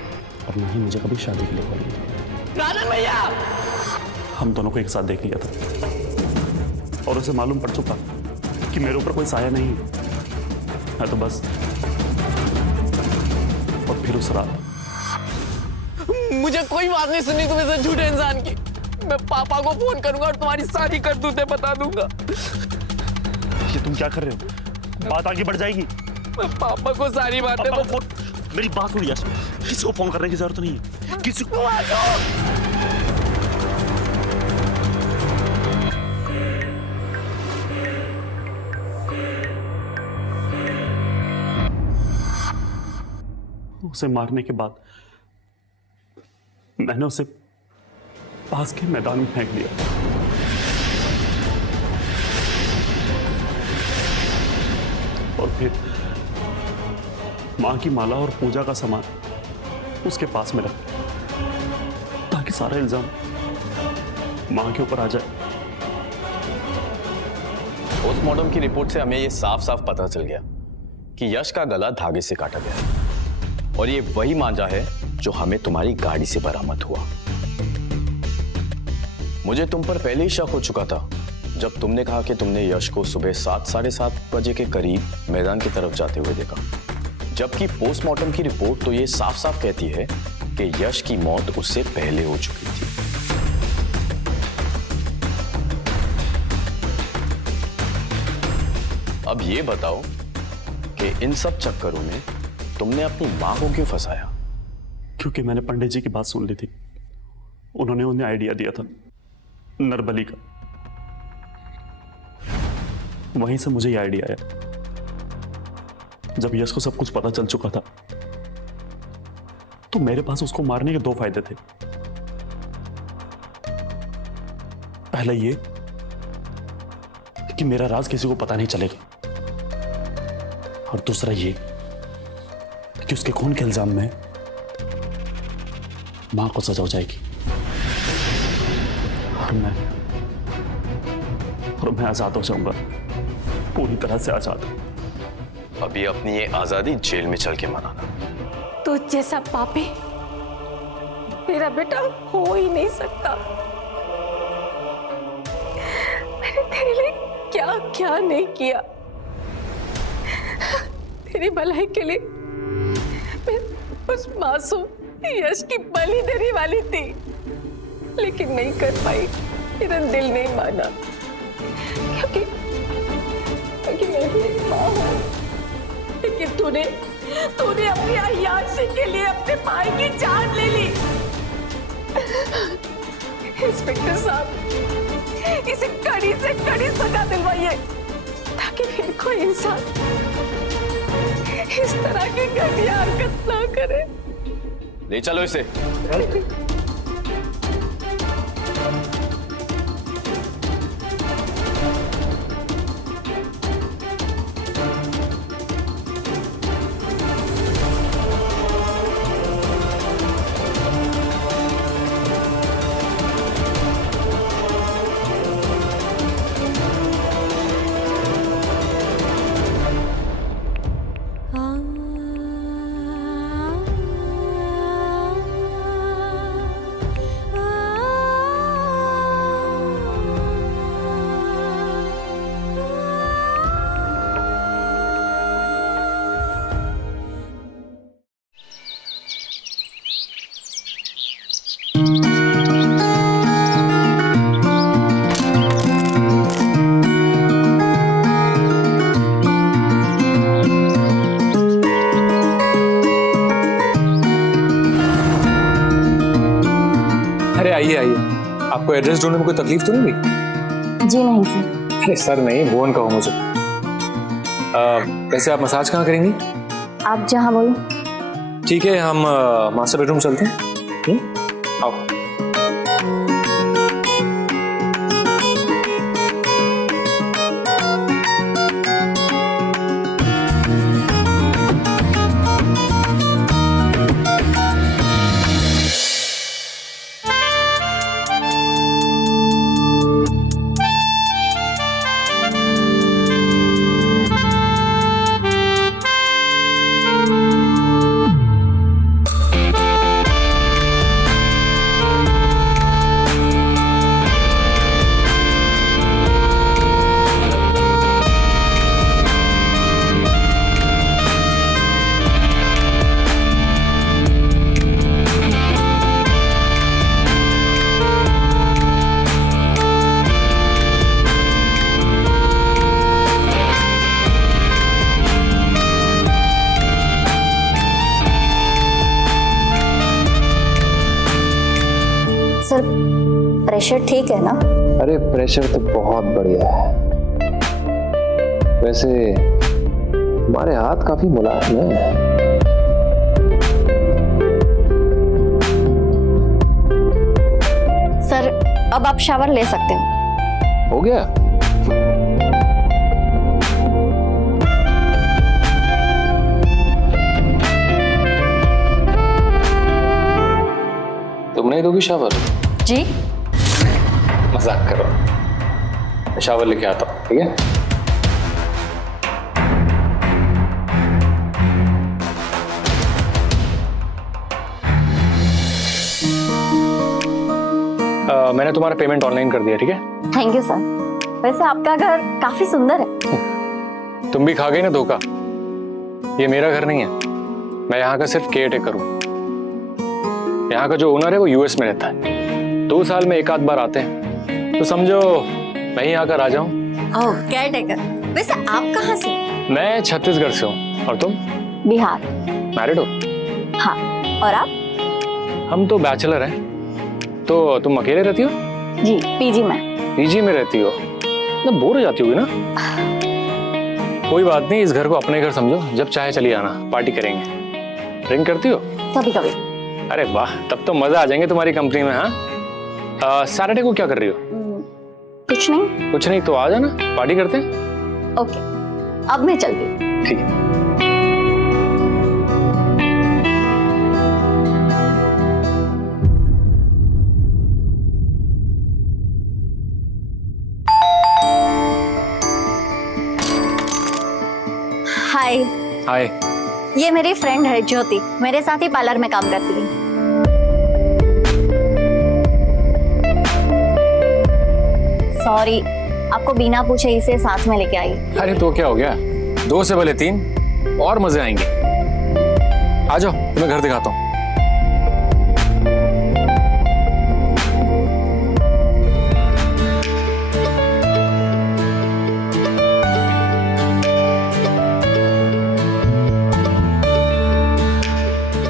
और ना ही मुझे कभी शादी के लिए बोलेंगे। राजन भैया! हम दोनों को एक साथ देख लिया था और उसे मालूम पड़ चुका कि मेरे ऊपर कोई साया नहीं है तो बस। और फिर उस रात मुझे कोई बात नहीं सुननी तुम ऐसे झूठे इंसान की। मैं पापा को फोन करूंगा और तुम्हारी सारी करतूतें बता दूंगा। ये तुम क्या कर रहे हो? बात आगे बढ़ जाएगी। मैं पापा को सारी बातें पापा को मेरी बात सुन यश, किसी को फोन करने की जरूरत नहीं है। किसी को उसे मारने के बाद मैंने उसे पास के मैदान में फेंक दिया। और फिर मां की माला और पूजा का सामान उसके पास में रख दिया ताकि सारा इल्जाम मां के ऊपर आ जाए। पोस्टमार्टम की रिपोर्ट से हमें यह साफ साफ पता चल गया कि यश का गला धागे से काटा गया और ये वही मांझा है जो हमें तुम्हारी गाड़ी से बरामद हुआ। मुझे तुम पर पहले ही शक हो चुका था जब तुमने कहा कि तुमने यश को सुबह 7, साढ़े 7 बजे के करीब मैदान की तरफ जाते हुए देखा, जबकि पोस्टमार्टम की रिपोर्ट तो ये साफ साफ कहती है कि यश की मौत उससे पहले हो चुकी थी। अब ये बताओ कि इन सब चक्करों में तुमने अपनी मां को क्यों फंसाया? क्योंकि मैंने पंडित जी की बात सुन ली थी। उन्होंने उन्हें आइडिया दिया था नरबली का। वहीं से मुझे यह आइडिया आया। जब यश को सब कुछ पता चल चुका था तो मेरे पास उसको मारने के 2 फायदे थे। पहला ये कि मेरा राज किसी को पता नहीं चलेगा, और दूसरा ये कि उसके खून के इल्जाम में मां को सजा हो जाएगी और मैं आजाद हो जाऊंगा, पूरी तरह से आजाद। अभी अपनी ये आजादी जेल में चल के मनाना। तो जैसा पापी मेरा बेटा हो ही नहीं सकता। मैंने तेरे लिए क्या क्या नहीं किया, तेरी भलाई के लिए मैं उस मासूम यश की बलि देने वाली थी, लेकिन नहीं कर पाई। मेरा दिल नहीं माना, क्योंकि मैं भी एक माँ हूँ। लेकिन तूने अपनी अय्याशी के लिए अपने भाई की जान ले ली। इंस्पेक्टर साहब, इसे कड़ी से कड़ी सजा दिलवाइए, ताकि फिर कोई इंसान इस तरह की घटिया हरकत ना करे। ले चलो इसे। आइए आइए, आपको एड्रेस ढूंढने में कोई तकलीफ तो नहीं हुई? जी नहीं सर। अरे सर नहीं, भुवन कहो मुझे। वैसे आप मसाज कहाँ करेंगी? आप जहाँ बोलो। ठीक है, हम मास्टर बेडरूम चलते हैं। आओ। सर प्रेशर ठीक है ना? अरे प्रेशर तो बहुत बढ़िया है। वैसे हमारे हाथ काफी मुलायम है। सर अब आप शावर ले सकते हो। हो गया? तुम नहीं दोगी शावर? जी मजाक करो, मैं शावर लेके आता हूँ, ठीक है? मैंने तुम्हारा पेमेंट ऑनलाइन कर दिया, ठीक है? Thank you sir. वैसे आपका घर काफी सुंदर है। तुम भी खा गई ना धोखा। ये मेरा घर नहीं है, मैं यहाँ का सिर्फ केयर टेकर हूँ। यहाँ का जो ओनर है वो यूएस में रहता है, 2 साल में 1 आध बार आते हैं, तो समझो मैं ही यहाँ का राजा हूँ। ओह केयर टेकर। वैसे आप कहाँ से? मैं छत्तीसगढ़ से हूँ। और तुम? बिहार। मैरिड हो? हाँ। और आप? हम तो बैचलर हैं। तो तुम अकेले रहती हो? जी पीजी में। पीजी में रहती हो ना, बोर हो जाती होगी ना? कोई बात नहीं, इस घर को अपने घर समझो, जब चाहे चली आना, पार्टी करेंगे। ड्रिंक करती हो? कभी कभी। अरे वाह, तब तो मजा आ जाएंगे तुम्हारी कंपनी में। हाँ, सैटरडे को क्या कर रही हो? कुछ कुछ नहीं? कुछ नहीं तो आ जाना, पार्टी करते हैं। ओके, अब मैं चलती हूँ। ठीक है। हाय। हाय। ये मेरी फ्रेंड है ज्योति, मेरे साथ ही पार्लर में काम करती है। सॉरी, आपको बिना पूछे इसे साथ में लेके आई। अरे तो क्या हो गया, 2 से भले 3 और मजे आएंगे। आ जाओ, तुम्हें घर दिखाता हूँ।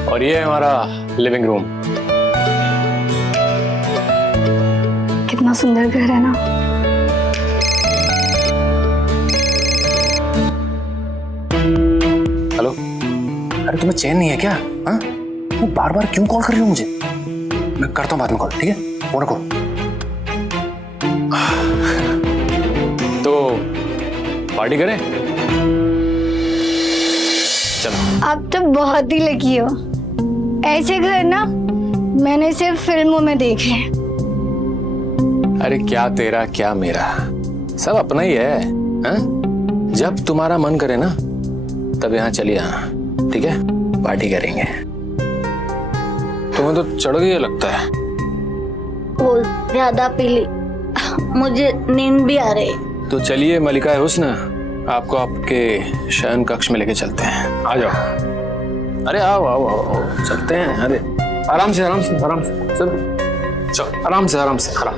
और ये है हमारा लिविंग रूम। कितना सुंदर घर है ना। हेलो, अरे तुम्हें चैन नहीं है क्या? हाँ, वो बार बार क्यों कॉल कर रही हो मुझे? मैं करता हूँ बाद में कॉल, ठीक है? फोन रखो। तो पार्टी करें? चलो। आप तो बहुत ही लकी हो, ऐसे घर ना मैंने सिर्फ फिल्मों में देखे। अरे क्या तेरा क्या मेरा, सब अपना ही है, हाँ? जब तुम्हारा मन करे ना तब यहाँ चलिए आना, ठीक है? पार्टी करेंगे। तुम्हें तो चढ़ गई लगता है। वो ज्यादा पी ली, मुझे नींद भी आ रही। तो चलिए मलिका हुस्न, आपको आपके शयन कक्ष में लेके चलते हैं। आ जाओ। अरे आओ आओ आओ, चलते हैं। अरे आराम से आराम से आराम से, चलो आराम से आराम से आराम।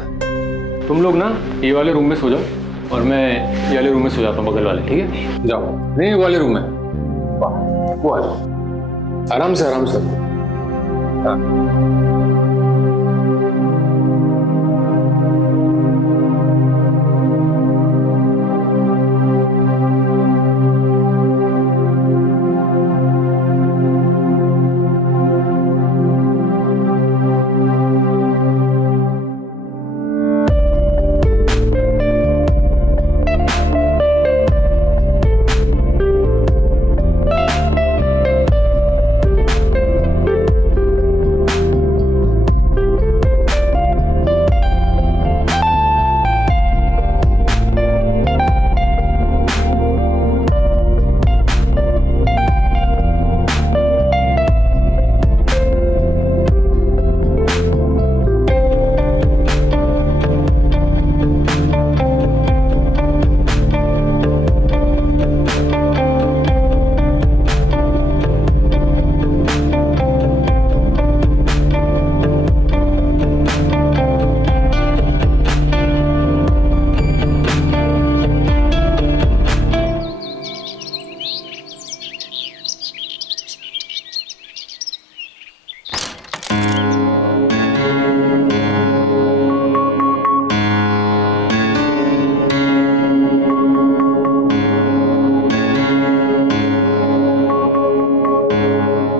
तुम लोग ना ये वाले रूम में सो जाओ और मैं ये वाले रूम में सो जाता हूँ, बगल वाले, ठीक है? जाओ। नहीं, ये वाले रूम में, वो आ जाओ। आराम से आराम से। हाँ।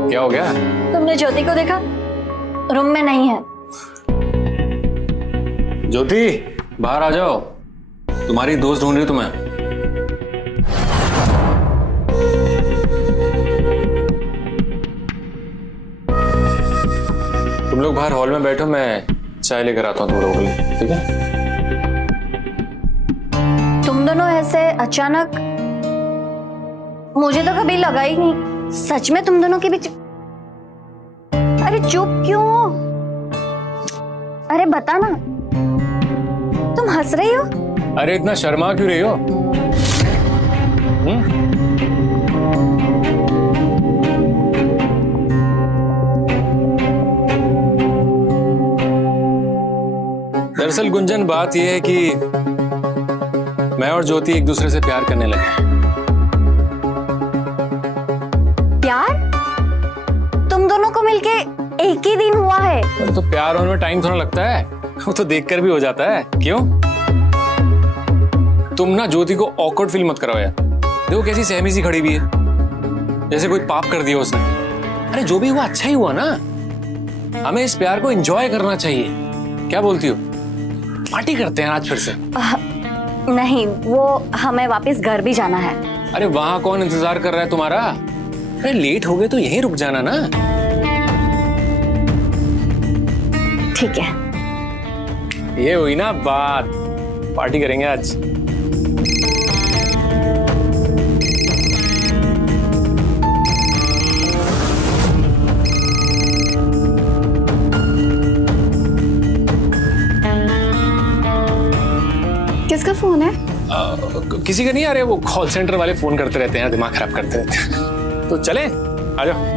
क्या हो गया? तुमने ज्योति को देखा? रूम में नहीं है। ज्योति बाहर आ जाओ, तुम्हारी दोस्त ढूंढ रही तुम्हें। तुम लोग बाहर हॉल में बैठो, मैं चाय लेकर आता हूँ तुम लोगों के लिए, ठीक है? तुम दोनों ऐसे अचानक, मुझे तो कभी लगा ही नहीं। सच में तुम दोनों के बीच? अरे चुप क्यों हो? अरे बता ना, तुम हंस रही हो? अरे इतना शर्मा क्यों रही हो? दरअसल गुंजन, बात यह है कि मैं और ज्योति एक दूसरे से प्यार करने लगे हैं। प्यार? तुम दोनों को मिलके एक ही दिन हुआ है। तो प्यार होने में टाइम थोड़ा लगता है, वो तो देखकर भी हो जाता है। क्यों? तुम ना ज्योति को ऑकवर्ड फील मत कराओ यार। देखो कैसी सहमी सी खड़ी भी है, जैसे कोई पाप कर दिया उसने। अरे जो भी हुआ अच्छा ही हुआ ना, हमें इस प्यार को एंजॉय करना चाहिए। क्या बोलती हो? पार्टी करते हैं आज फिर से। नहीं, वो हमें वापस घर भी जाना है। अरे वहां कौन इंतजार कर रहा है तुम्हारा? अरे लेट हो गए तो यहीं रुक जाना ना। ठीक है। ये हुई ना बात, पार्टी करेंगे आज। किसका फोन है? किसी का नहीं आ रहे, वो कॉल सेंटर वाले फोन करते रहते हैं, दिमाग खराब करते रहते हैं। तो चले, आ जाओ।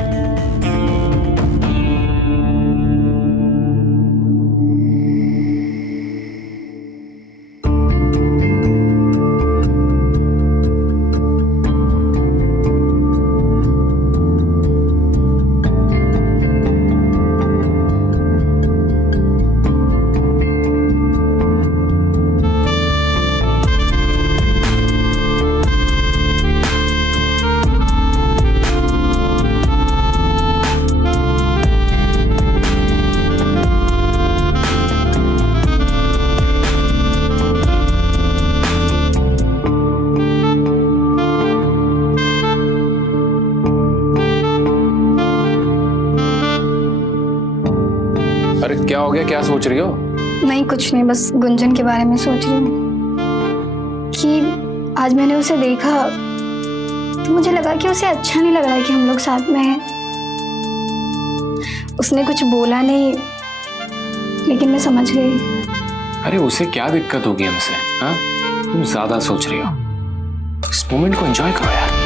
अरे क्या हो गया, क्या सोच रही हो? नहीं कुछ नहीं, बस गुंजन के बारे में सोच रही हूँ कि आज मैंने उसे देखा तो मुझे लगा कि उसे अच्छा नहीं लग रहा है कि हम लोग साथ में हैं। उसने कुछ बोला नहीं, लेकिन मैं समझ गई। अरे उसे क्या दिक्कत होगी हमसे? हाँ, तुम ज्यादा सोच रही हो। इस मोमेंट को एंजॉय करो यार।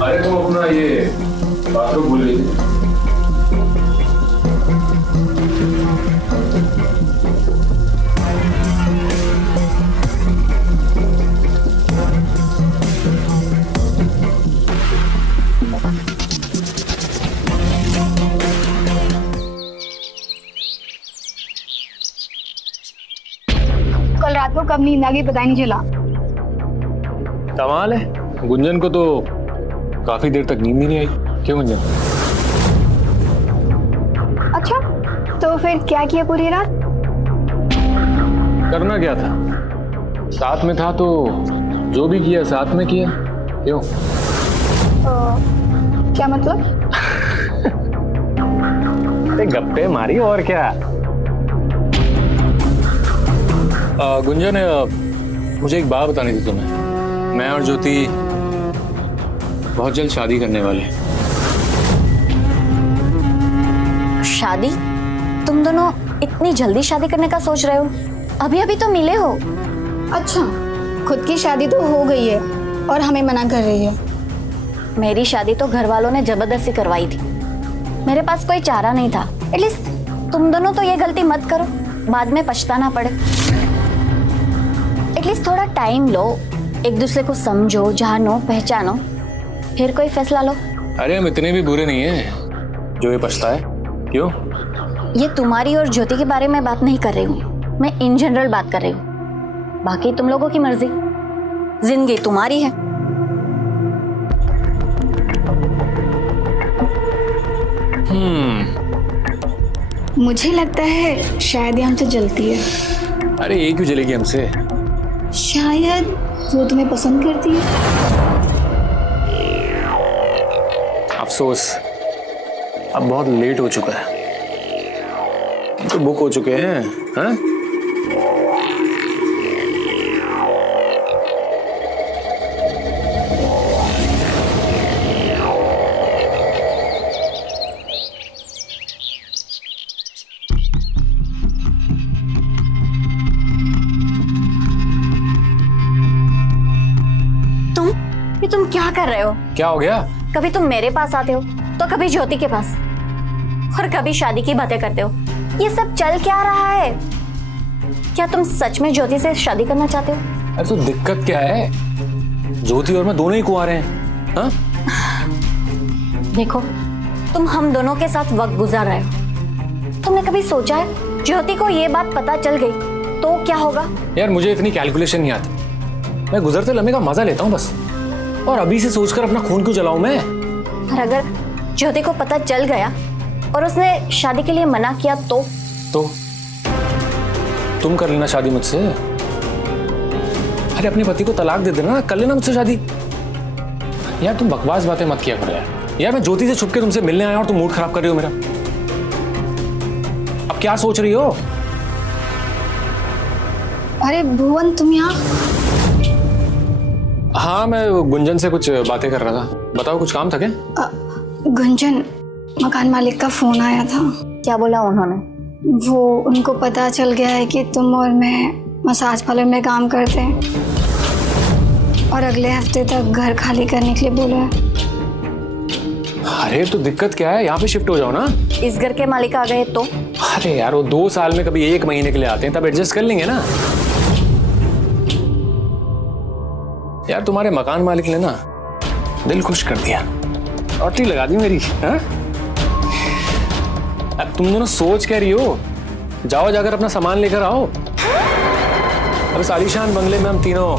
अरे तुम अपना ये बाथरूम भूल गई थी। कल रात को कब नींद आ गई पता ही नहीं चला। कमाल है, गुंजन को तो काफी देर तक नींद ही नहीं आई। क्यों गुंजन? अच्छा तो फिर क्या किया पूरी रात? करना क्या था, साथ में था तो जो भी किया साथ में किया। क्यों? क्या मतलब? गप्पे मारी और क्या। गुंजन, मुझे एक बात बतानी थी तुम्हें। मैं और ज्योति बहुत जल्द शादी करने वाले हैं। शादी? तुम दोनों इतनी जल्दी शादी करने का सोच रहे हो? अभी अभी तो मिले हो। अच्छा, खुद की शादी तो हो गई है और हमें मना कर रही है। मेरी शादी तो घर वालों ने जबरदस्ती करवाई थी, मेरे पास कोई चारा नहीं था। एटलीस्ट तुम दोनों तो ये गलती मत करो, बाद में पछताना पड़े। एटलीस्ट थोड़ा टाइम लो, एक दूसरे को समझो, जानो, पहचानो, फिर कोई फैसला लो। अरे हम इतने भी बुरे नहीं हैं जो ये पछताए। क्यों? ये तुम्हारी और ज्योति के बारे में बात नहीं कर रही हूँ, मैं इन जनरल बात कर रही हूँ। बाकी तुम लोगों की मर्जी, जिंदगी तुम्हारी है। मुझे लगता है शायद ये हमसे जलती है। अरे ये क्यों जलेगी हमसे? शायद वो तुम्हें पसंद करती है। अफसोस, अब बहुत लेट हो चुका है, तो बुक हो चुके हैं। हाँ? तुम क्या कर रहे हो? क्या हो गया? कभी तुम मेरे पास आते हो तो कभी ज्योति के पास, और कभी शादी की बातें करते हो। ये सब चल क्या रहा है? क्या तुम सच में ज्योति से शादी करना चाहते हो? अरे तो दिक्कत क्या है? ज्योति और मैं दोनों ही कुंवारे हैं। हाँ? देखो, तुम हम दोनों के साथ वक्त गुजार रहे हो। तुमने कभी सोचा है ज्योति को ये बात पता चल गई तो क्या होगा? यार मुझे इतनी कैलकुलेशन नहीं आती, मैं गुजरते लम्हे का मजा लेता हूँ बस। और अभी से सोचकर अपना खून क्यों जलाऊं मैं? और अगर ज्योति को पता चल गया और उसने शादी के लिए मना किया तो तुम कर लेना शादी मुझसे। अरे अपने पति को तलाक दे देना, कर लेना मुझसे शादी। यार तुम बकवास बातें मत किया करो यार मैं ज्योति से छुप के तुमसे मिलने आया और तुम मूड खराब कर रही हो मेरा। अब क्या सोच रही हो? अरे भुवन, तुम यहाँ? हाँ, मैं गुंजन से कुछ बातें कर रहा था। बताओ, कुछ काम था क्या? गुंजन, मकान मालिक का फोन आया था। क्या बोला उन्होंने? वो उनको पता चल गया है कि तुम और मैं मसाज पार्लर में काम करते हैं और अगले हफ्ते तक घर खाली करने के लिए बोला है। अरे तो दिक्कत क्या है? यहाँ पे शिफ्ट हो जाओ ना। इस घर के मालिक आ गए तो? अरे यार वो 2 साल में कभी 1 महीने के लिए आते हैं, तब एडजस्ट कर लेंगे ना। यार तुम्हारे मकान मालिक ने ना दिल खुश कर दिया, लॉटरी लगा दी मेरी। हाँ? अब तुम दोनों सोच क्या रही हो? जाओ जाकर अपना सामान लेकर आओ। अब इस आलीशान बंगले में हम तीनों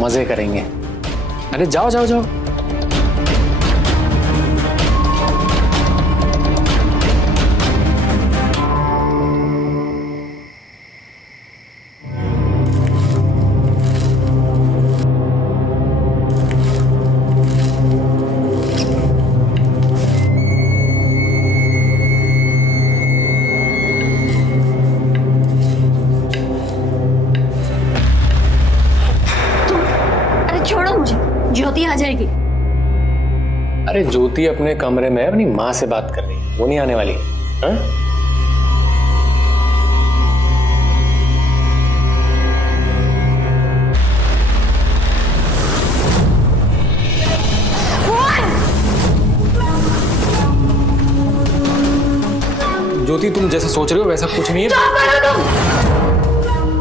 मजे करेंगे। अरे जाओ जाओ जाओ। ज्योति आ जाएगी। अरे ज्योति अपने कमरे में अपनी माँ से बात कर रही है, वो नहीं आने वाली। हाँ? ज्योति तुम जैसा सोच रहे हो वैसा कुछ नहीं है। क्या करो तुम?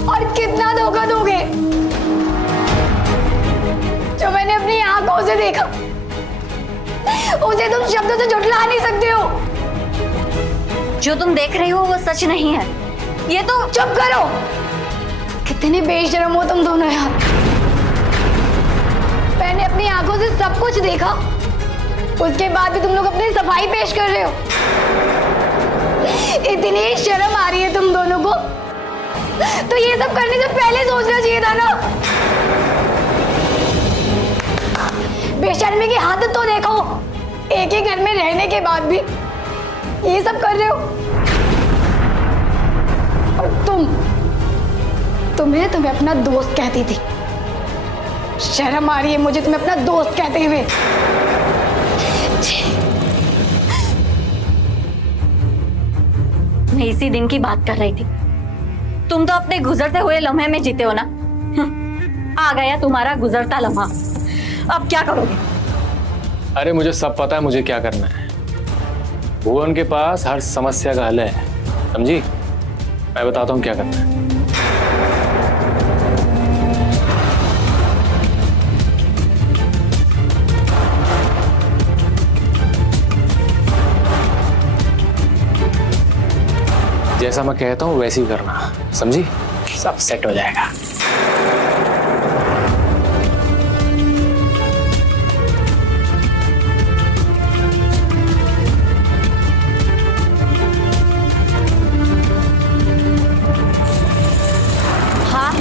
और कितना धोखा दोगे? जो मैंने अपनी आंखों से देखा उसे तुम शब्दों से झुठला नहीं सकते हो। जो तुम देख रही हो वो सच नहीं है। ये तो चुप करो। कितने बेशर्म हो तुम दोनों यार। मैंने अपनी आंखों से सब कुछ देखा, उसके बाद भी तुम लोग अपनी सफाई पेश कर रहे हो। इतनी शर्म आ रही है तुम दोनों को, तो ये सब करने से पहले सोचना चाहिए था ना। बेशर्मी की हद तो देखो, एक ही घर में रहने के बाद भी ये सब कर रहे हो। और तुम्हें अपना दोस्त कहती थी। शर्म आ रही है मुझे तुम्हें अपना दोस्त कहते हुए। मैं इसी दिन की बात कर रही थी। तुम तो अपने गुजरते हुए लम्हे में जीते हो ना। आ गया तुम्हारा गुजरता लम्हा, अब क्या करोगे? अरे मुझे सब पता है मुझे क्या करना है। भुवन के पास हर समस्या का हल है, समझी? मैं बताता हूँ क्या करना है। जैसा मैं कहता हूँ वैसे ही करना, समझी? सब सेट हो जाएगा।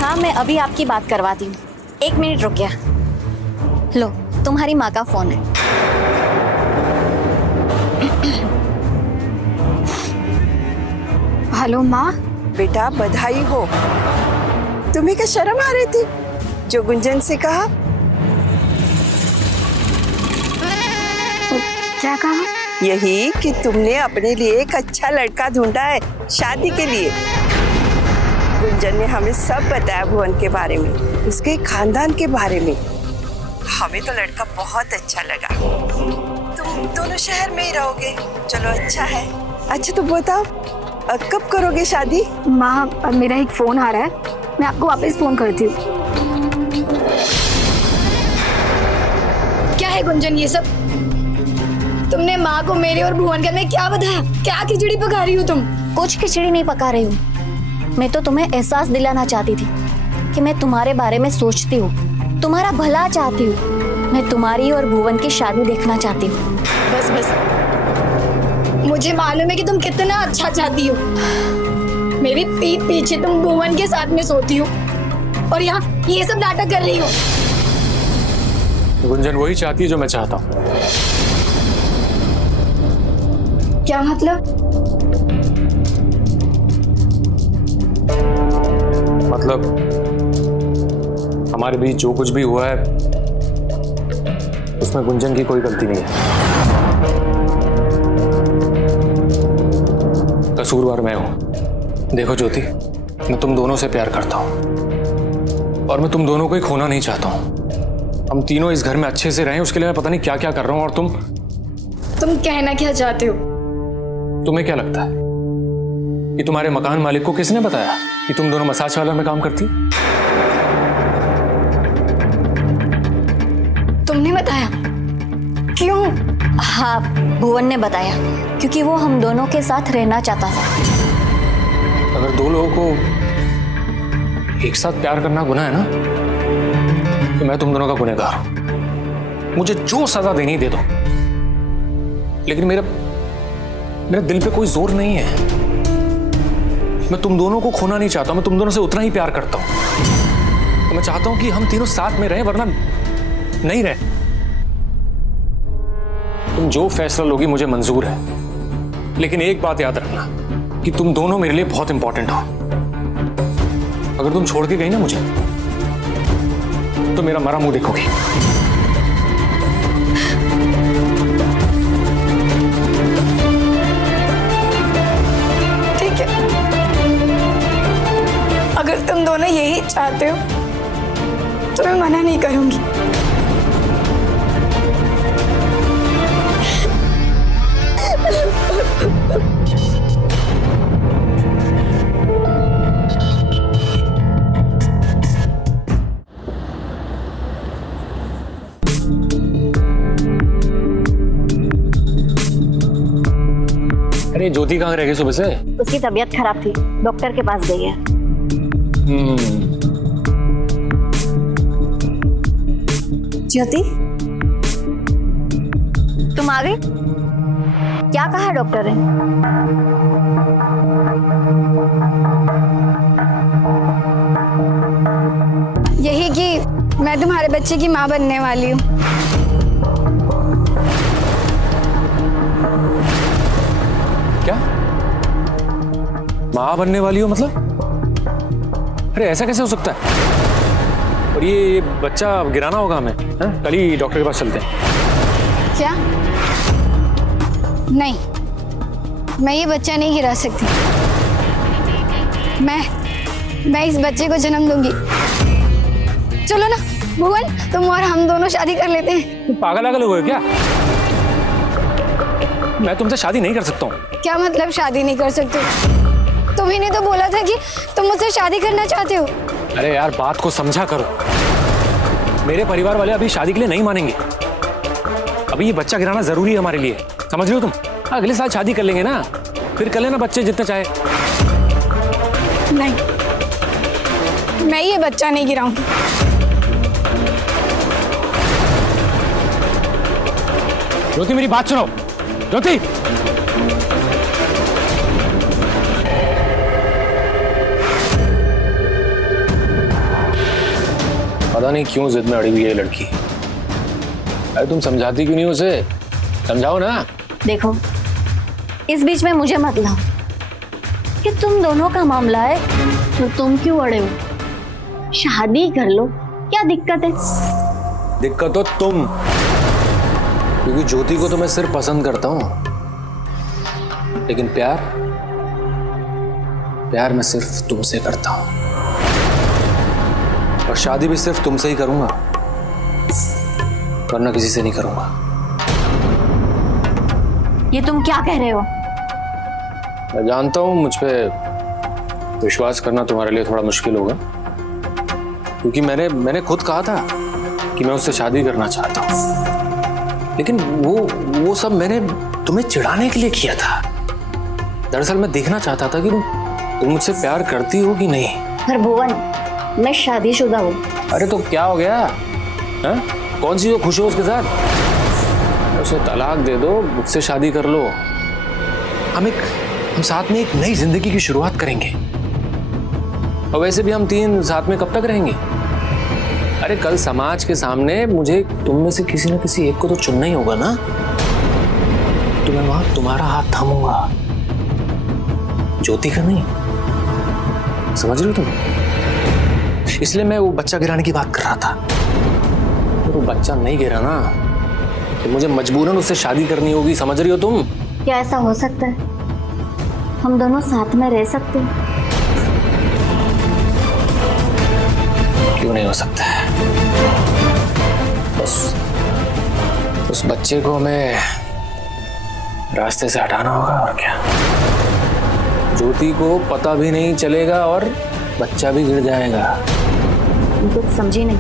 हाँ, मैं अभी आपकी बात करवाती हूँ। 1 मिनट रुकिए। लो, तुम्हारी माँ का फोन है। हेलो माँ। बेटा बधाई हो। तुम्हें क्या शर्म आ रही थी जो गुंजन से कहा? क्या कहा? यही कि तुमने अपने लिए एक अच्छा लड़का ढूंढा है शादी के लिए। गुंजन ने हमें सब बताया भुवन के बारे में, उसके खानदान के बारे में। हमें तो लड़का बहुत अच्छा लगा। तुम दोनों शहर में ही रहोगे, चलो अच्छा है। अच्छा तो बताओ कब करोगे शादी? माँ, अब मेरा एक फोन आ रहा है, मैं आपको वापस फोन करती हूँ। क्या है गुंजन ये सब? तुमने माँ को मेरे और भुवन के में क्या बताया? क्या खिचड़ी पका रही हो तुम? कुछ खिचड़ी नहीं पका रही हूँ। मैं तो तुम्हें एहसास दिलाना चाहती थी कि मैं तुम्हारे बारे में सोचती हूँ, तुम्हारा भला चाहती हूँ। मैं तुम्हारी और भुवन की शादी देखना चाहती हूँ। बस बस, मुझे मालूम है कि तुम कितना अच्छा चाहती हो। मेरी पीठ पीछे तुम भुवन के साथ में सोती हो और यहाँ ये सब नाटक कर रही हो। गुंजन वही चाहती है जो मैं चाहता हूँ। क्या मतलब? मतलब हमारे बीच जो कुछ भी हुआ है उसमें गुंजन की कोई गलती नहीं है। कसूरवार मैं हूं। देखो ज्योति, मैं तुम दोनों से प्यार करता हूं और मैं तुम दोनों को ही खोना नहीं चाहता हूं। हम तीनों इस घर में अच्छे से रहें, उसके लिए मैं पता नहीं क्या क्या कर रहा हूं। और तुम कहना क्या चाहते हो? तुम्हें क्या लगता है कि तुम्हारे मकान मालिक को किसने बताया कि तुम दोनों मसाज पार्लर में काम करती? तुमने बताया? क्यों? हाँ, भुवन ने बताया, क्योंकि वो हम दोनों के साथ रहना चाहता था। अगर दो लोगों को एक साथ प्यार करना गुनाह है ना, तो मैं तुम दोनों का गुनहगार हूं। मुझे जो सजा देनी दे दो, लेकिन मेरे दिल पे कोई जोर नहीं है। मैं तुम दोनों को खोना नहीं चाहता, मैं तुम दोनों से उतना ही प्यार करता हूं। तो मैं चाहता हूं कि हम तीनों साथ में रहें, वरना नहीं रहे। तुम जो फैसला लोगी मुझे मंजूर है, लेकिन एक बात याद रखना कि तुम दोनों मेरे लिए बहुत इंपॉर्टेंट हो। अगर तुम छोड़ के गई ना मुझे, तो मेरा मरा मुंह देखोगी। ठीक है, अगर तुम दोनों यही चाहते हो तो मैं मना नहीं करूंगी। अरे ज्योति कहाँ रह गई सुबह से? उसकी तबीयत खराब थी, डॉक्टर के पास गई है। ज्योति, तुम आ गई? क्या कहा डॉक्टर ने? यही कि मैं तुम्हारे बच्चे की माँ बनने वाली हूँ। क्या माँ बनने वाली हो? मतलब अरे ऐसा कैसे हो सकता है? और ये बच्चा गिराना होगा हमें, कल ही डॉक्टर के पास चलते हैं। क्या? नहीं, मैं ये बच्चा नहीं गिरा सकती। मैं इस बच्चे को जन्म दूंगी। चलो ना भुवन, तुम और हम दोनों शादी कर लेते हैं। तुम पागल हो गए क्या? मैं तुमसे शादी नहीं कर सकता हूँ। क्या मतलब शादी नहीं कर सकते? तुम्ही ने तो बोला था कि तुम मुझसे शादी करना चाहते हो। अरे यार, बात को समझा करो। मेरे परिवार वाले अभी शादी के लिए नहीं मानेंगे। अभी ये बच्चा गिराना जरूरी है हमारे लिए, समझ रहे हो तुम? अगले साल शादी कर लेंगे ना, फिर कर लेना बच्चे जितने चाहे। मैं ये बच्चा नहीं गिराऊंगी। ज्योति मेरी बात सुनो। ज्योति पता नहीं क्यों जिद में अड़ी हुई है ये लड़की। अरे तुम समझाती क्यों नहीं उसे? समझाओ ना। देखो, इस बीच में मुझे मत लाओ कि तुम दोनों का मामला है तो तुम क्यों अड़े हो? शादी कर लो, क्या दिक्कत है? दिक्कत तो तुम, क्योंकि ज्योति को तो मैं सिर्फ पसंद करता हूं, लेकिन प्यार मैं सिर्फ तुमसे करता हूं, और शादी भी सिर्फ तुमसे ही करूंगा, वरना किसी से नहीं करूंगा। ये तुम क्या कह रहे हो? मैं जानता हूं मुझ पे विश्वास करना तुम्हारे लिए थोड़ा मुश्किल होगा, क्योंकि मैंने खुद कहा था कि मैं उससे शादी करना चाहता हूं, लेकिन वो सब मैंने तुम्हें चिढ़ाने के लिए किया था। दरअसल मैं देखना चाहता था कि तुम मुझसे प्यार करती हो कि नहीं। पर भुवन, मैं शादीशुदा हूँ। अरे तो क्या हो गया? हा? कौन सी जो खुश हो उसके साथ? उसे तलाक दे दो, मुझसे शादी कर लो। हम साथ में एक नई जिंदगी की शुरुआत करेंगे, और वैसे भी हम तीन साथ में कब तक रहेंगे? अरे कल समाज के सामने मुझे तुम में से किसी न किसी एक को तो चुनना ही होगा ना, तो मैं वहां तुम्हारा हाथ थामूंगा, ज्योति का नहीं। समझ रहे हो तुम? इसलिए मैं वो बच्चा गिराने की बात कर रहा था। तो वो बच्चा नहीं गिरा ना, तो मुझे मजबूरन उससे शादी करनी होगी। समझ रही हो तुम? क्या ऐसा हो सकता है? हम दोनों साथ में रह सकते हैं? क्यों नहीं हो सकता है? बस उस बच्चे को हमें रास्ते से हटाना होगा, और क्या। ज्योति को पता भी नहीं चलेगा और बच्चा भी गिर जाएगा। तुम कुछ समझी नहीं।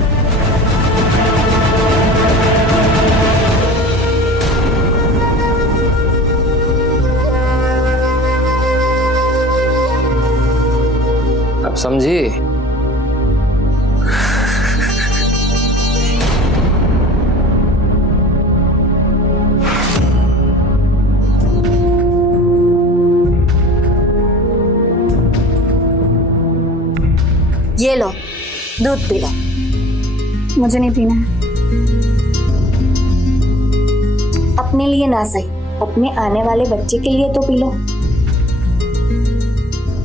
अब समझी? ये लो, दूध पी लो। मुझे नहीं पीना है। अपने लिए ना सही, अपने आने वाले बच्चे के लिए तो पी लो।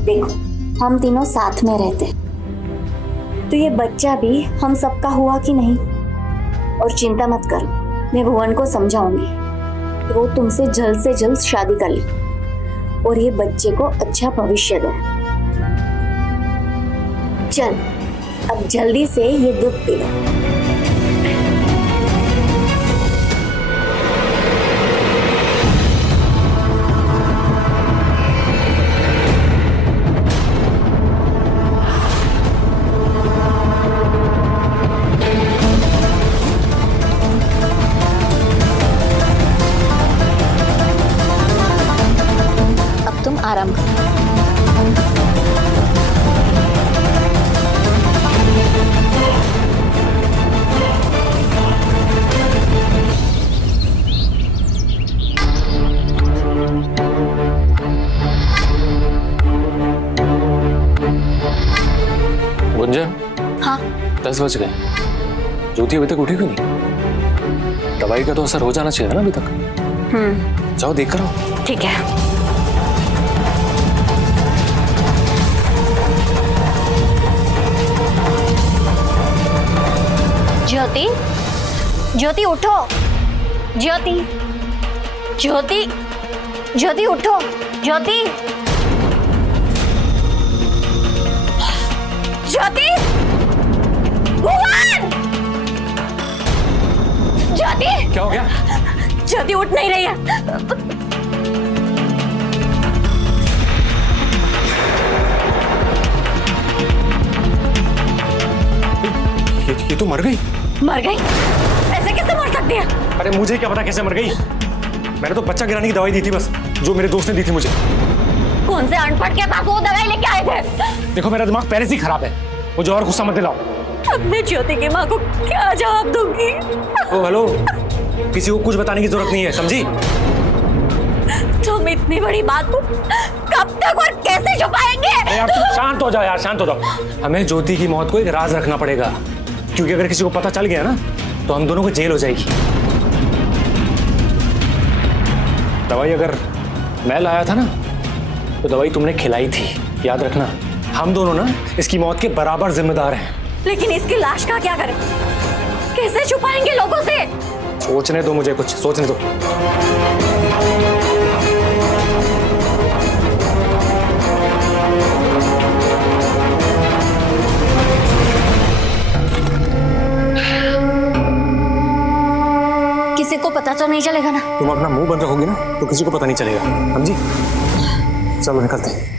देखो, हम तीनों साथ में रहते हैं, तो ये बच्चा भी हम सबका हुआ कि नहीं। और चिंता मत करो, मैं भुवन को समझाऊंगी कि वो तुमसे जल्द से जल्द शादी कर ले और ये बच्चे को अच्छा भविष्य दे। चल, अब जल्दी से ये दूध पी लो। अब तुम आराम करो। गुंजन, हाँ? 10 बज गए। ज्योति अभी तक उठी क्यों नहीं? दवाई का तो असर हो जाना चाहिए ना अभी तक। जाओ देख कर आओ। ठीक है। ज्योति, ज्योति उठो। ज्योति, ज्योति, ज्योति उठो। ज्योति, ज्योति, भुवन! ज्योति! क्या हो गया? ज्योति उठ नहीं रही है। ये तो मर गई। मर गई? ऐसे कैसे मर सकती है? अरे मुझे क्या पता कैसे मर गई? मैंने तो बच्चा गिराने की दवाई दी थी बस, जो मेरे दोस्त ने दी थी मुझे। कौन से अनपढ़ के पास वो दवाई लेके आए थे? देखो मेरा दिमाग पहले से ही खराब है। मुझे और गुस्सा मत दिलाओ। अपने ज्योति की माँ को क्या जवाब दूंगी? ओ हेलो, किसी को कुछ बताने की जरूरत नहीं है, समझी? तुम इतनी बड़ी बात को कब तक और कैसे छुपाएंगे? यार तुम शांत हो जाओ यार, शांत हो जाओ। हमें ज्योति की मौत को एक राज रखना पड़ेगा, क्योंकि अगर किसी को पता चल गया ना तो हम दोनों को जेल हो जाएगी। दवाई अगर मैं लाया था ना तो दवाई तुमने खिलाई थी, याद रखना। हम दोनों ना इसकी मौत के बराबर जिम्मेदार हैं। लेकिन इसकी लाश का क्या करें? कैसे छुपाएंगे लोगों से? सोचने दो मुझे, कुछ सोचने दो। किसी को पता तो नहीं चलेगा ना? तुम अपना मुंह बंद रखोगी ना तो किसी को पता नहीं चलेगा, समझी? चलो निकलते हैं।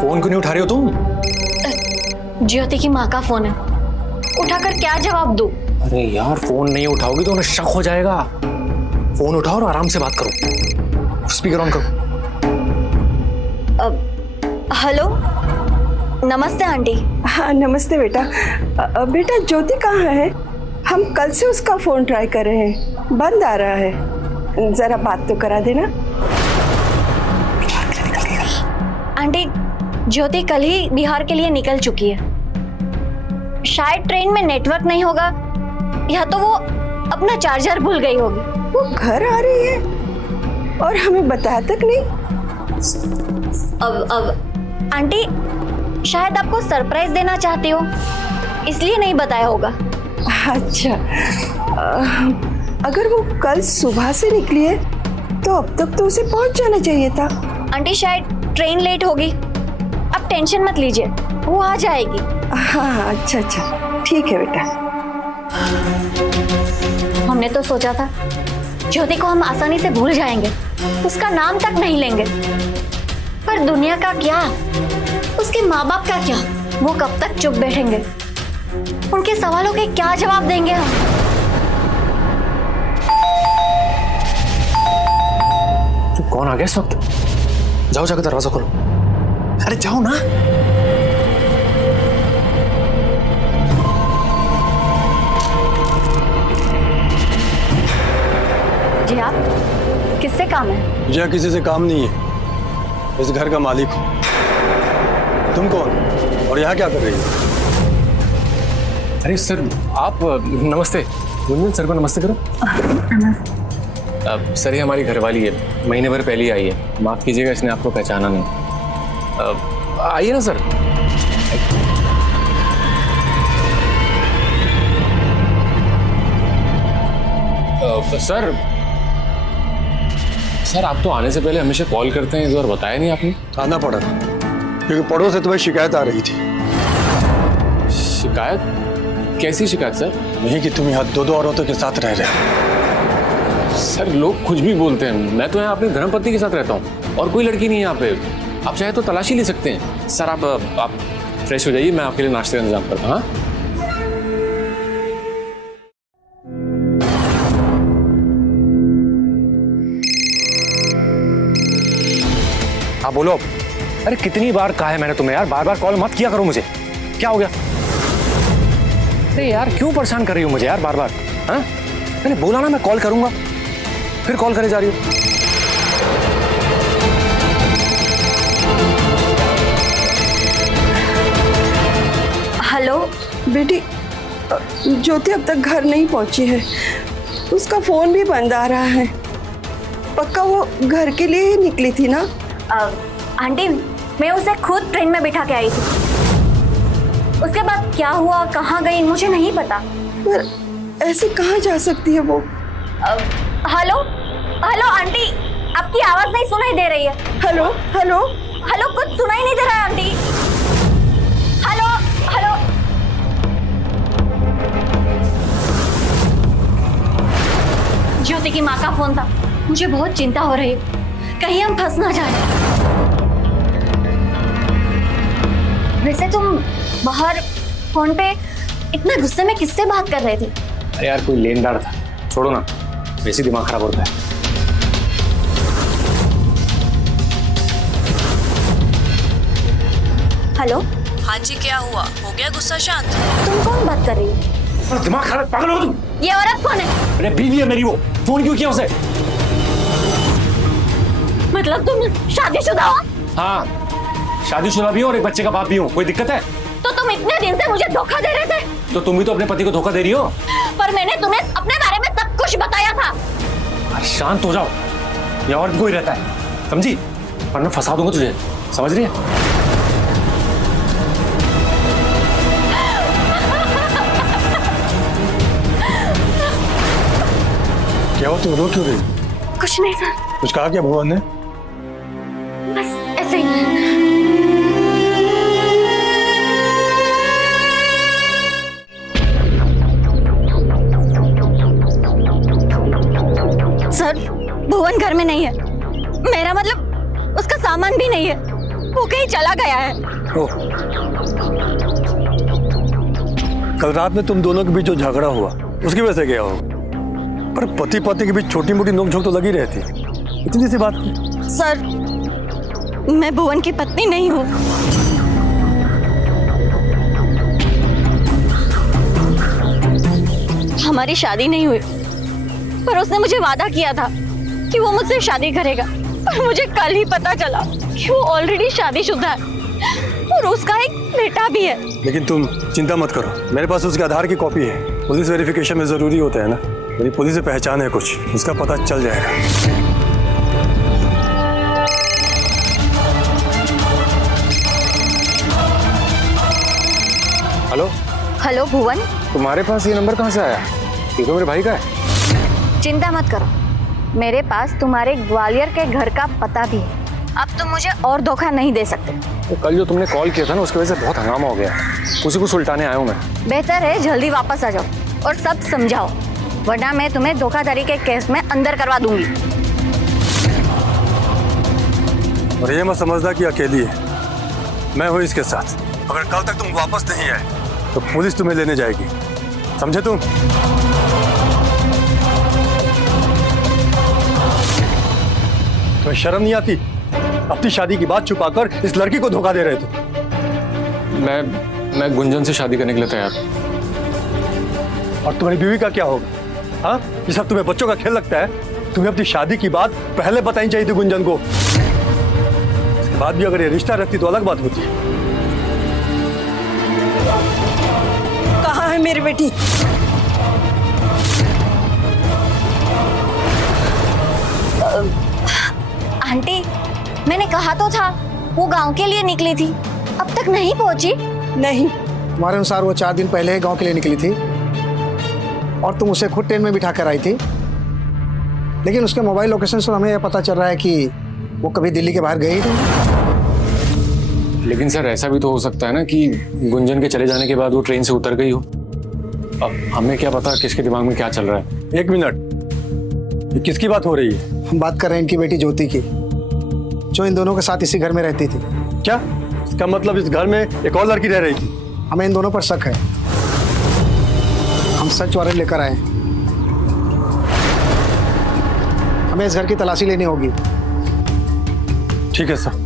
फोन क्यों नहीं उठा रही हो तुम? ज्योति की माँ का फोन है, उठाकर क्या जवाब दूं? अरे यार फोन नहीं उठाओगी तो उन्हें शक हो जाएगा। फोन उठाओ और आराम से बात करो, स्पीकर ऑन करो। हेलो, नमस्ते आंटी। हाँ नमस्ते बेटा। बेटा ज्योति कहाँ है? हम कल से उसका फोन ट्राई कर रहे हैं, बंद आ रहा है। जरा बात तो करा देना। आंटी, ज्योति कल ही बिहार के लिए निकल चुकी है। शायद ट्रेन में नेटवर्क नहीं होगा या तो वो अपना चार्जर भूल गई होगी। वो घर आ रही है और हमें बताया तक नहीं। अब आंटी शायद आपको सरप्राइज देना चाहती हो, इसलिए नहीं बताया होगा। अच्छा, अगर वो कल सुबह से निकली है तो अब तक तो उसे पहुंच जाना चाहिए था। आंटी शायद ट्रेन लेट होगी, अब टेंशन मत लीजिए, वो आ जाएगी। हाँ अच्छा अच्छा ठीक है बेटा। हमने तो सोचा था ज्योति को हम आसानी से भूल जाएंगे, उसका नाम तक नहीं लेंगे, पर दुनिया का क्या, उसके माँ बाप का क्या, वो कब तक चुप बैठेंगे? उनके सवालों के क्या जवाब देंगे हम? तो कौन आ गया इस वक्त? जाओ जाकर दरवाजा खोलो। अरे जाओ ना। जी आप किससे काम है? मुझे किसी से काम नहीं है, इस घर का मालिक हूँ। तुम कौन और यहाँ क्या कर रही हो? अरे सर आप, नमस्ते। गुंजन सर को नमस्ते करो। सर ये हमारी घरवाली है, महीने भर पहले आई है, माफ कीजिएगा इसने आपको पहचाना नहीं। आइए ना सर। सर आप तो आने से पहले हमेशा कॉल करते हैं, इस बार बताया नहीं आपने? आना पड़ा क्योंकि पड़ोस से तुम्हें शिकायत आ रही थी। शिकायत? कैसी शिकायत सर? नहीं कि तुम यहाँ दो औरतों के साथ रह रहे हो। सर लोग कुछ भी बोलते हैं, मैं तो यहाँ अपनी धर्मपत्नी के साथ रहता हूँ और कोई लड़की नहीं है यहाँ पे। आप चाहे तो तलाशी ले सकते हैं। सर आप फ्रेश हो जाइए, मैं आपके लिए नाश्ते का इंतजाम करता हूँ। हाँ बोलो। अरे कितनी बार कहा है मैंने तुम्हें यार, बार बार कॉल मत किया करो मुझे। क्या हो गया? अरे यार क्यों परेशान कर रही हो मुझे यार बार बार? हाँ मैंने बोला ना मैं कॉल करूंगा, फिर कॉल करे जा रही हो। हेलो बेटी, ज्योति अब तक घर नहीं पहुंची है, उसका फोन भी बंद आ रहा है। पक्का वो घर के लिए ही निकली थी ना? आंटी मैं उसे खुद ट्रेन में बिठा के आई थी, उसके बाद क्या हुआ कहाँ गई मुझे नहीं पता। पर ऐसे कहाँ जा सकती है वो? हेलो हेलो आंटी, आपकी आवाज नहीं सुनाई दे रही है। हेलो हेलो हेलो, कुछ सुनाई नहीं दे रहा है आंटी। हेलो हेलो, ज्योति की माँ का फोन था, मुझे बहुत चिंता हो रही है, कहीं हम फंस ना जाए। वैसे तुम बाहर फोन पे इतना गुस्से में किससे बात कर रहे थे? अरे यार कोई लेनदार था, छोड़ो ना, वैसे ही दिमाग खराब होता है। हेलो, हाँ जी, क्या हुआ? हो गया गुस्सा शांत? तुम कौन बात कर रही हो? दिमाग खराब, पागल हो तुम? ये औरत कौन है? अरे बीवी है मेरी वो, फोन क्यों किया उसे? मतलब तुम शादीशुदा हो? हाँ, शादीशुदा भी हूँ और एक बच्चे का बाप भी हूँ। कोई दिक्कत है? तो तुम इतने दिन से मुझे धोखा दे रहे थे। तो तुम भी तो अपने पति को धोखा दे रही हो। पर मैंने तुम्हें अपने बारे में सब कुछ बताया था। अरे शांत हो जाओ, ये और भी कोई रहता है, समझी? वरना फंसा दूंगा तुझे, समझ रही है? क्या हो, तुम रो क्यों रही? कुछ नहीं सर, कुछ कहा क्या भुवन ने? बस ऐसे ही। सर, भुवन घर में नहीं है। मेरा मतलब उसका सामान भी नहीं है, वो कहीं चला गया है। ओह, कल रात में तुम दोनों के बीच जो झगड़ा हुआ उसकी वजह से गया हो, पर पति पत्नी के बीच छोटी मोटी नोकझोंक तो लगी रहती, इतनी सी बात। सर, मैं भुवन की पत्नी नहीं हूँ। हमारी शादी नहीं हुई, पर उसने मुझे वादा किया था कि वो मुझसे शादी करेगा। पर मुझे कल ही पता चला कि वो ऑलरेडी शादीशुदा है और उसका एक बेटा भी है। लेकिन तुम चिंता मत करो, मेरे पास उसके आधार की कॉपी है। पुलिस वेरिफिकेशन में जरूरी होता है ना, मेरी पुलिस से पहचान है कुछ, उसका पता चल जाएगा। हेलो हेलो भुवन, तुम्हारे पास ये नंबर कहाँ से आया? ये तो मेरे भाई का है। चिंता मत करो, मेरे पास तुम्हारे ग्वालियर के घर का पता भी है। अब तुम मुझे और धोखा नहीं दे सकते। तो कल जो तुमने कॉल किया था ना, उसकी वजह से बहुत हंगामा हो गया, उसी को सुलटाने आया हूँ मैं। बेहतर है जल्दी वापस आ जाओ और सब समझाओ, वरना मैं तुम्हें धोखाधड़ी के केस में अंदर करवा दूंगी। और ये मत समझना कि अकेली है, मैं हूँ इसके साथ। अगर कल तक तुम वापस नहीं आए तो पुलिस तुम्हें लेने जाएगी, समझे तुम? तुम्हें शर्म नहीं आती? अपनी शादी की बात छुपाकर इस लड़की को धोखा दे रहे थे। मैं गुंजन से शादी करने के लिए तैयार। और तुम्हारी बीवी का क्या होगा? हाँ, ये सब तुम्हें बच्चों का खेल लगता है? तुम्हें अपनी शादी की बात पहले बतानी चाहिए थी गुंजन को। इसके बाद भी अगर ये रिश्ता रखती तो अलग बात होती। कहाँ है मेरी बेटी? आंटी, मैंने कहा तो था वो गांव के लिए निकली थी, अब तक नहीं पहुंची। नहीं, तुम्हारे अनुसार वो 4 दिन पहले गांव के लिए निकली थी और तुम उसे खुद ट्रेन में बिठा कर आई थी, लेकिन उसके मोबाइल लोकेशन से हमें यह पता चल रहा है कि वो कभी दिल्ली के बाहर गई नहीं। लेकिन सर ऐसा भी तो हो सकता है ना कि गुंजन के चले जाने के बाद वो ट्रेन से उतर गई हो। अब हमें क्या पता किसके दिमाग में क्या चल रहा है। 1 मिनट, ये किसकी बात हो रही है? हम बात कर रहे हैं इनकी बेटी ज्योति की, जो इन दोनों के साथ इसी घर में रहती थी। क्या इसका मतलब इस घर में एक और लड़की रह रही थी? हमें इन दोनों पर शक है, हम सर्च वारंट लेकर आए हैं। हमें इस घर की तलाशी लेनी होगी। ठीक है सर।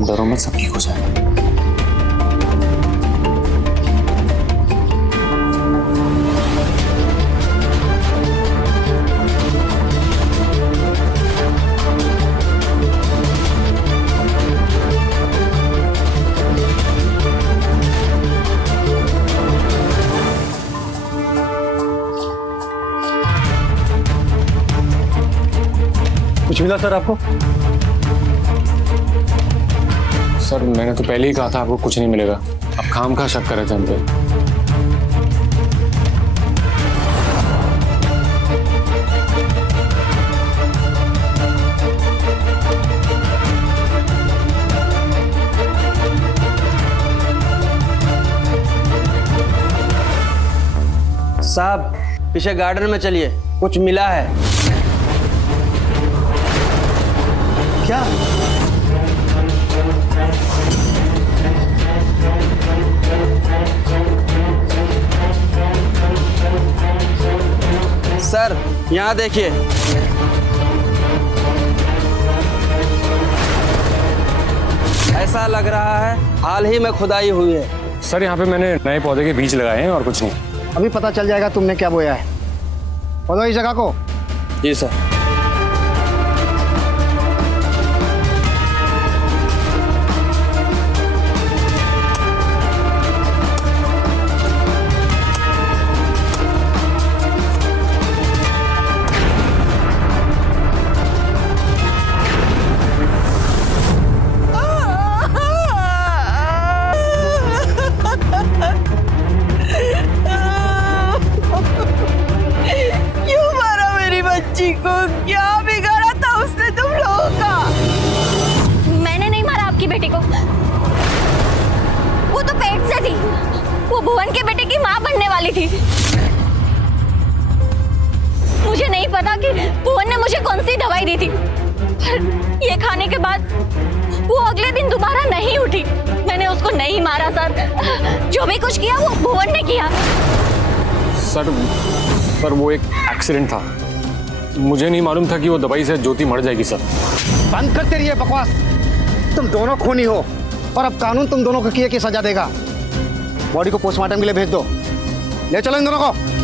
डरो मत, सब ठीक हो जाएगा। कुछ मिला सर आपको? सर मैंने तो पहले ही कहा था आपको कुछ नहीं मिलेगा, अब खाम खा शक कर रहे थे हम पे। साहब पीछे गार्डन में चलिए, कुछ मिला है। क्या? सर यहाँ देखिए। ऐसा लग रहा है हाल ही में खुदाई हुई है। सर यहाँ पे मैंने नए पौधे के बीज लगाए हैं और कुछ नहीं। अभी पता चल जाएगा तुमने क्या बोया है। बोलो इस जगह को। जी सर। क्यों मारा मेरी बच्ची को? क्या बिगाड़ा था उसने तुम लोगों का? मैंने नहीं मारा आपकी बेटी को, वो तो पेट से थी। वो भुवन के बेटे की माँ बनने वाली थी। मुझे नहीं पता कि भुवन ने मुझे कौन सी दवाई दी थी। ये खाने के बाद वो अगले दिन दोबारा नहीं उठी। मैंने उसको नहीं मारा सर, जो भी कुछ किया वो भुवन ने किया। सर वो एक एक्सीडेंट था, मुझे नहीं मालूम था कि वो दवाई से ज्योति मर जाएगी। सर बंद करते रहिए बकवास। तुम दोनों खूनी हो और अब कानून तुम दोनों को किए की सजा देगा। बॉडी को पोस्टमार्टम के लिए भेज दो। ले चलो इन दोनों को।